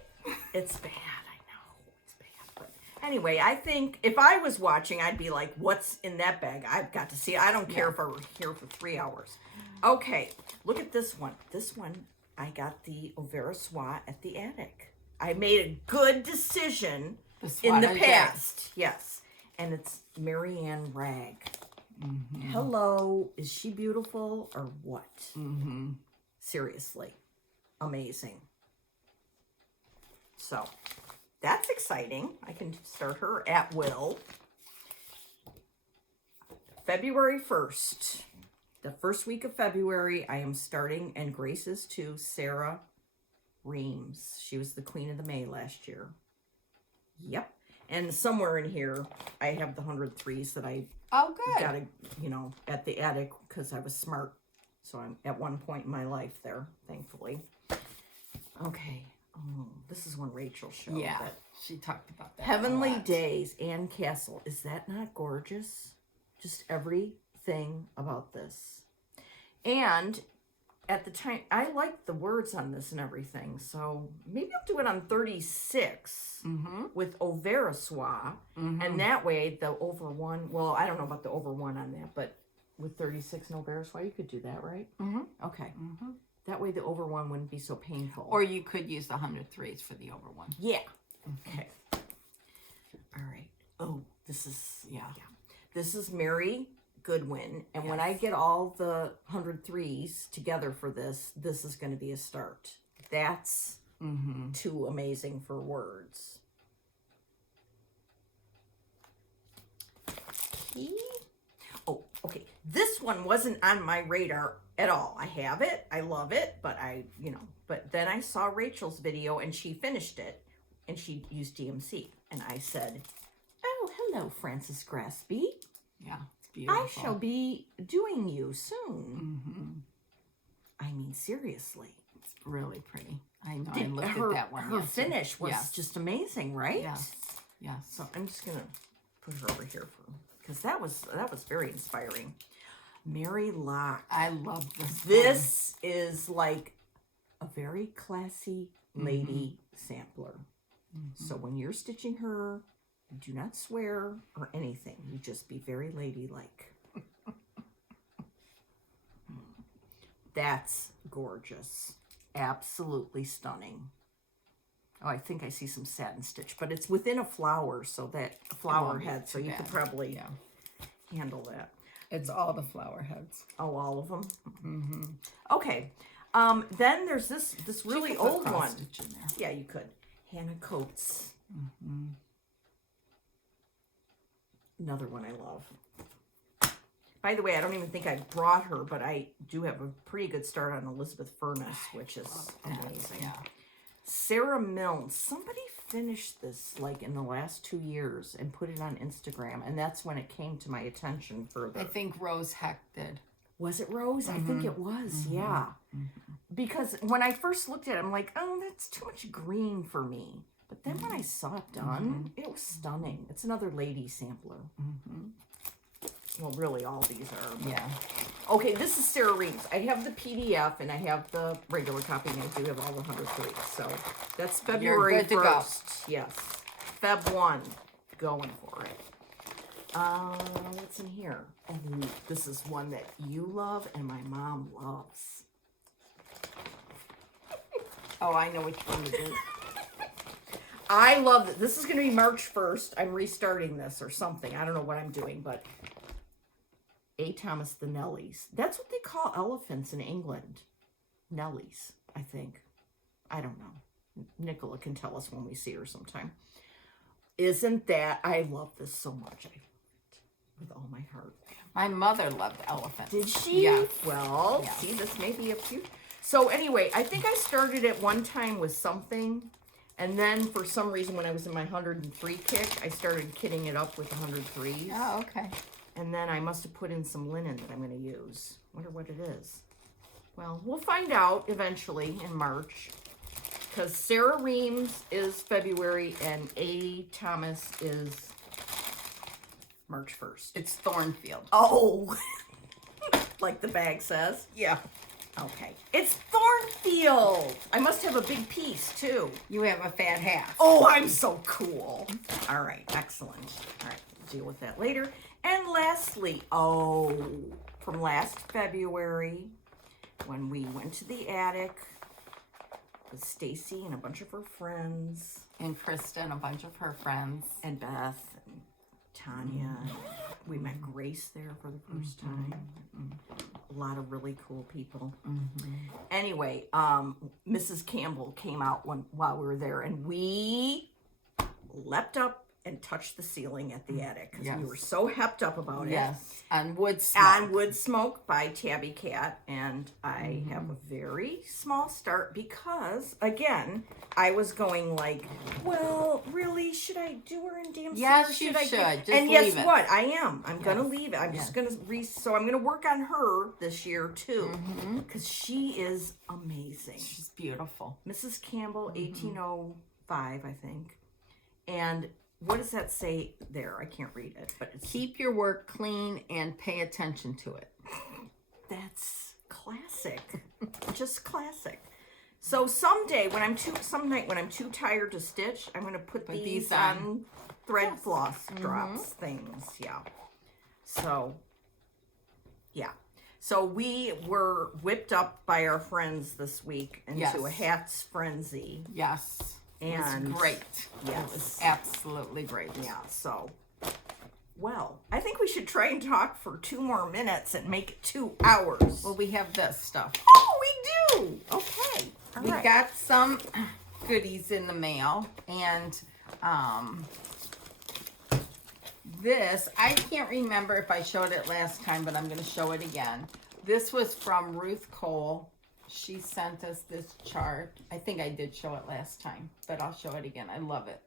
It's bad, I know. It's bad. But anyway, I think if I was watching, I'd be like, what's in that bag? I've got to see it. I don't care if I were here for 3 hours. Okay, look at this one. This one, I got the Overa Swat at the attic. I made a good decision in the past. Yes. And it's Marianne Ragg. Mm-hmm. Hello. Is she beautiful or what? Mm-hmm. Seriously. Amazing. So, that's exciting. I can start her at will. February 1st. The first week of February, I am starting, and Grace is too, Sarah Reams. She was the Queen of the May last year. Yep. And somewhere in here, I have the 103s that I got, at the attic because I was smart. So I'm at one point in my life there, thankfully. Okay. Oh, this is when Rachel showed that. She talked about that. Heavenly Days, Ann Castle. Is that not gorgeous? Just everything about this. And at the time, I like the words on this and everything. So maybe I'll do it on 36 with Overa Soie. And that way, the over one, well, I don't know about the over one on that, but with 36 and Overa Soie, you could do that, right? Okay. That way the over one wouldn't be so painful. Or you could use the 103s for the over one. Yeah. Okay. All right. Oh, this is, This is Mary Goodwin. And when I get all the 103s together for this, this is going to be a start. That's too amazing for words. Oh, okay. This one wasn't on my radar at all. I have it. I love it. But but then I saw Rachel's video and she finished it and she used DMC. And I said, oh, hello, Frances Graspy. Yeah, it's beautiful. I shall be doing you soon. I mean, seriously. It's really pretty. I know. I looked at that one. Her finish was just amazing, right? Yes. Yes. So I'm just going to put her over here because that was very inspiring. Mary Locke. I love this. This is like a very classy lady sampler. So when you're stitching her, do not swear or anything. You just be very ladylike. That's gorgeous. Absolutely stunning. Oh, I think I see some satin stitch, but it's within a flower, so that flower head, so you could probably handle that. It's all the flower heads. Oh, all of them? Mm-hmm. Okay. Then there's this really old one. Stitch in there. Yeah, you could. Hannah Coates. Mm-hmm. Another one I love. By the way, I don't even think I brought her, but I do have a pretty good start on Elizabeth Furness, which is amazing. Yeah. Sarah Milnes. Somebody finished this like in the last 2 years and put it on Instagram, and that's when it came to my attention further. I think Rose Heck did. Was it Rose? I think it was, yeah. Because when I first looked at it, I'm like, oh, that's too much green for me. But then when I saw it done, it was stunning. It's another lady sampler. Well, really, all these are. Yeah. Okay, this is Sarah Reams. I have the PDF and I have the regular copy, and I do have all the 103. So that's February 1st. Good to go. Yes. Feb 1. Going for it. What's in here? Oh, this is one that you love and my mom loves. Oh, I know which one it is. I love it. This is going to be March 1st. I'm restarting this or something. I don't know what I'm doing, but A. Thomas the Nellies. That's what they call elephants in England. Nellies, I think. I don't know. Nicola can tell us when we see her sometime. Isn't that, I love this so much. I love it with all my heart. My mother loved elephants. Did she? Yeah. Well, see, this may be a few. So anyway, I think I started at one time with something, and then for some reason when I was in my 103 kick, I started kitting it up with 103s. Oh, okay. And then I must have put in some linen that I'm going to use. Wonder what it is. Well, we'll find out eventually in March. Because Sarah Reams is February and A. Thomas is March 1st. It's Thornfield. Oh, like the bag says? Yeah. Okay. It's Thornfield. I must have a big piece, too. You have a fat half. Oh, I'm so cool. All right. Excellent. All right. Deal with that later. And lastly, from last February, when we went to the attic with Stacy and a bunch of her friends. And Krista and a bunch of her friends. And Beth and Tanya. We met Grace there for the first time. A lot of really cool people. Anyway, Mrs. Campbell came out while we were there, and we leapt up and touched the ceiling at the attic because we were so hepped up about it. Yes, on Wood Smoke. On Wood Smoke by Tabby Cat, and I have a very small start because, again, I was going like, well, really, should I do her in damn Yes, Sarah? you should. Just and leave guess it. what? I am. I'm gonna leave it. I'm just gonna so I'm gonna work on her this year too because she is amazing. She's beautiful. Mrs. Campbell, 1805, I think, and. What does that say there? I can't read it, but it's... Keep your work clean and pay attention to it. That's classic. Just classic. So someday, some night when I'm too tired to stitch, I'm going to put these on thread floss drops things. Yeah. So, yeah. So we were whipped up by our friends this week into a hats frenzy. Yes. And it was great. Yes. It was absolutely great. Yeah, so, well, I think we should try and talk for 2 more minutes and make it 2 hours. Well, we have this stuff. Oh, we do! Okay. All we right. got some goodies in the mail, and this, I can't remember if I showed it last time, but I'm going to show it again. This was from Ruth Cole. She sent us this chart. I think I did show it last time, but I'll show it again. I love it.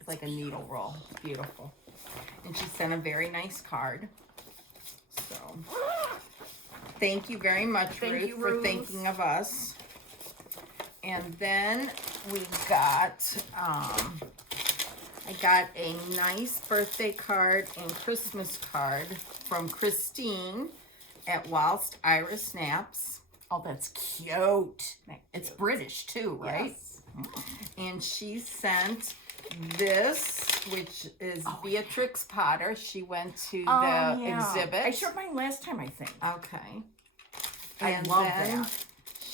It's like a needle roll. It's beautiful. And she sent a very nice card. So, thank you very much, Ruth, for thinking of us. And then we got, I got a nice birthday card and Christmas card from Christine at Whilst Iris Snaps. Oh, that's cute. It's British too, right? Yes. And she sent this, which is Beatrix Potter. She went to the exhibit. I showed mine last time, I think. Okay. I love that.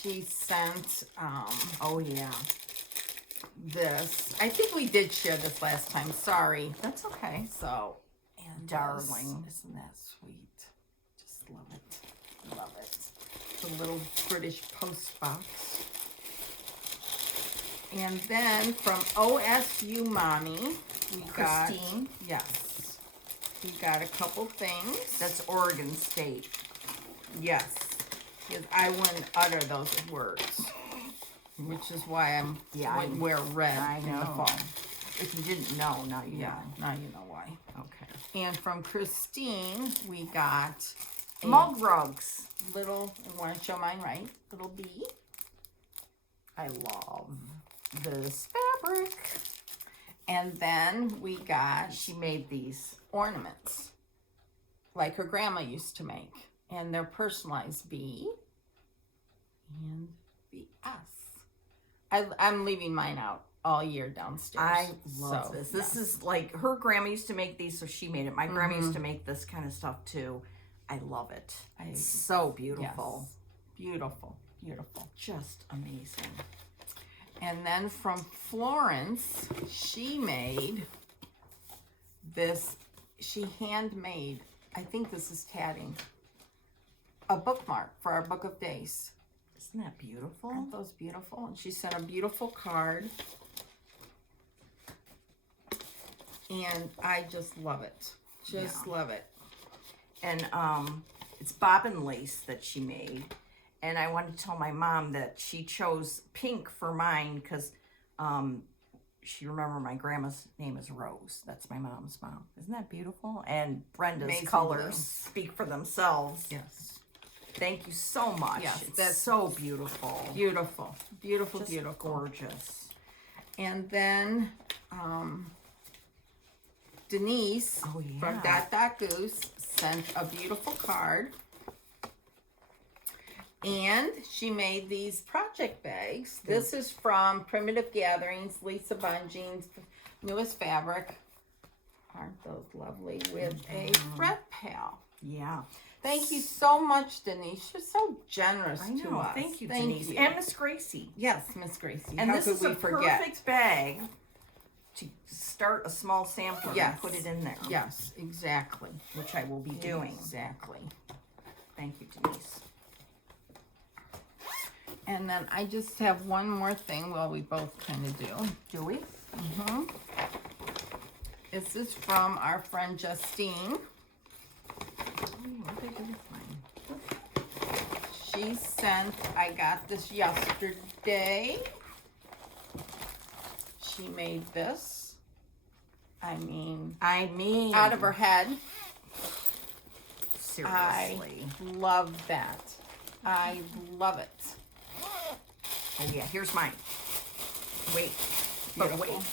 She sent oh yeah, this. I think we did share this last time. Sorry. That's okay. So, and Darling. isn't that sweet? Just love it. Love it. The little British post box. And then from OSU Mommy, we got, Christine. yes, we got a couple things. That's Oregon State. Yes, because I wouldn't utter those words, which is why I wouldn't wear red in the fall. If you didn't know, now you know. Now you know why. Okay. And from Christine, we got a Mug rugs. little, I want to show mine right, little bee. I love this fabric. And then we got She made these. ornaments, like her grandma used to make. And they're personalized bee and BS. I'm leaving mine out all year downstairs. I love So, this. This yeah. is like, her grandma used to make these, so she made it. My grandma used to make this kind of stuff too. I love it. It's so beautiful. Yes. Beautiful, beautiful. Just amazing. And then from Florence, she made this, she handmade, I think this is tatting, a bookmark for our book of days. Isn't that beautiful? Aren't those beautiful? And she sent a beautiful card. And I just love it. Just love it. And it's bobbin lace that she made. And I wanted to tell my mom that she chose pink for mine because she remembered my grandma's name is Rose. That's my mom's mom. Isn't that beautiful? And Brenda's Amazing colors blue. speak for themselves. Yes. Thank you so much. Yes, it's that's so beautiful. Beautiful. Beautiful, Just beautiful. gorgeous. And then Denise Oh, yeah. from Dot Dot Goose sent a beautiful card. And she made these project bags. This is from Primitive Gatherings, Lisa Bungean's newest fabric. Aren't those lovely? With a fret pal. Yeah. Thank you so much, Denise. You're so generous I to know. us. Thank you, Thank Denise. you. And Miss Gracie. Yes, Miss Gracie. And How this could is we a forget? perfect bag to start a small sampler Yes. and put it in there. Yes, exactly. Which I will be doing. Exactly. Thank you, Denise. And then I just have one more thing. Well, we both kind of do. Do we? Mm-hmm. This is from our friend Justine. What did I do with mine? She sent, I got this yesterday. She made this. I mean, out of her head. Seriously. I love that. I love it. Oh yeah, here's mine. Wait. But Beautiful. wait.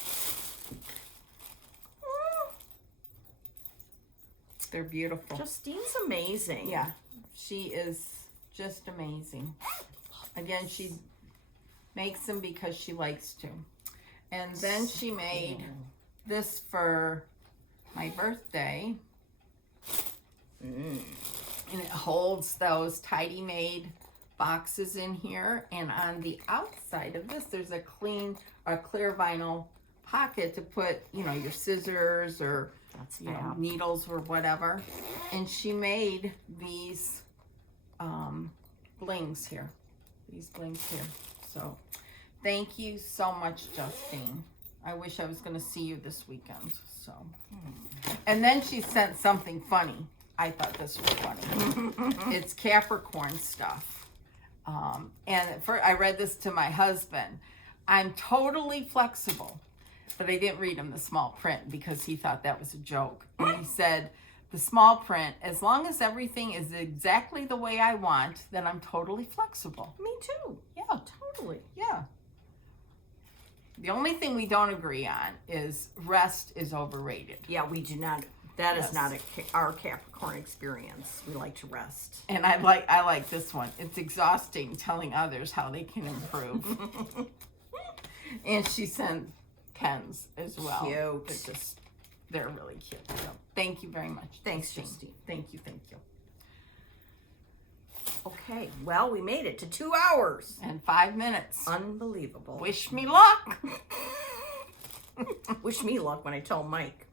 They're beautiful. Justine's amazing. Yeah, she is just amazing. Again, she makes them because she likes to. And then she made this for my birthday. And it holds those Tidy Made boxes in here. And on the outside of this, there's a clear vinyl pocket to put, your scissors or That's needles or whatever. And she made these blings here. These blings here. So thank you so much, Justine. I wish I was going to see you this weekend. So, and then she sent something funny. I thought this was funny. It's Capricorn stuff. I read this to my husband. I'm totally flexible. But I didn't read him the small print because he thought that was a joke. And he said, the small print, as long as everything is exactly the way I want, then I'm totally flexible. Me too. Yeah, Totally. yeah. The only thing we don't agree on is rest is overrated. Yeah, we do not. That is Yes. not our Capricorn experience. We like to rest. And I like this one. It's exhausting telling others how they can improve. And she sent pens as well. Cute. They're really cute. So thank you very much. Thanks, Justine. Justine. Thank you. Okay, well, we made it to 2 hours. And 5 minutes. Unbelievable. Wish me luck. Wish me luck when I tell Mike.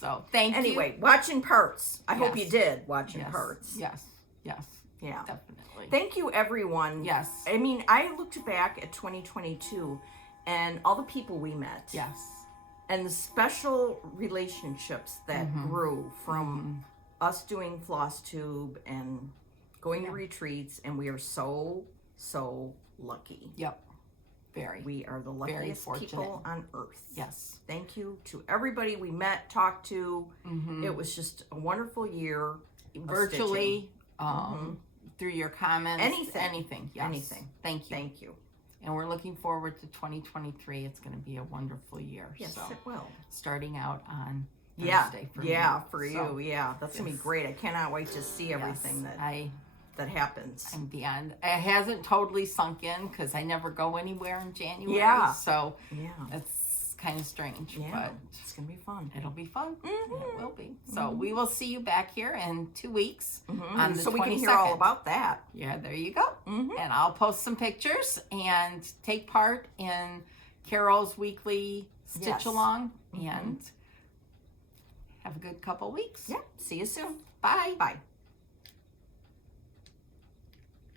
So thank you. Anyway, watching parts. I hope Yes. you did watching Yes. parts. Yes. Yes. Yeah. Definitely. Thank you, everyone. Yes. I mean, I looked back at 2022 and all the people we met. Yes. And the special relationships that grew from us doing Flosstube and going to retreats. And we are so, so lucky. Yep. Very. We are the luckiest fortunate. people on earth. Yes. Thank you to everybody we met, talked to. It was just a wonderful year. Virtually, through your comments. Anything. Yes. Anything. Thank you. Thank you. And we're looking forward to 2023. It's going to be a wonderful year. Yes, so, it will. Starting out on Yeah. Thursday for Yeah, me. for you. So, Yeah. That's going to be great. I cannot wait to see everything yes, that happens. I'm beyond. It hasn't totally sunk in because I never go anywhere in January. Yeah. So Yeah. it's kind of strange. Yeah. But It's going to be fun. it'll be fun. It will be. So we will see you back here in 2 weeks on the So we 22nd. can hear all about that. Yeah, there you go. And I'll post some pictures and take part in Carol's weekly stitch Yes. along and have a good couple weeks. Yeah. See you soon. Bye. Bye.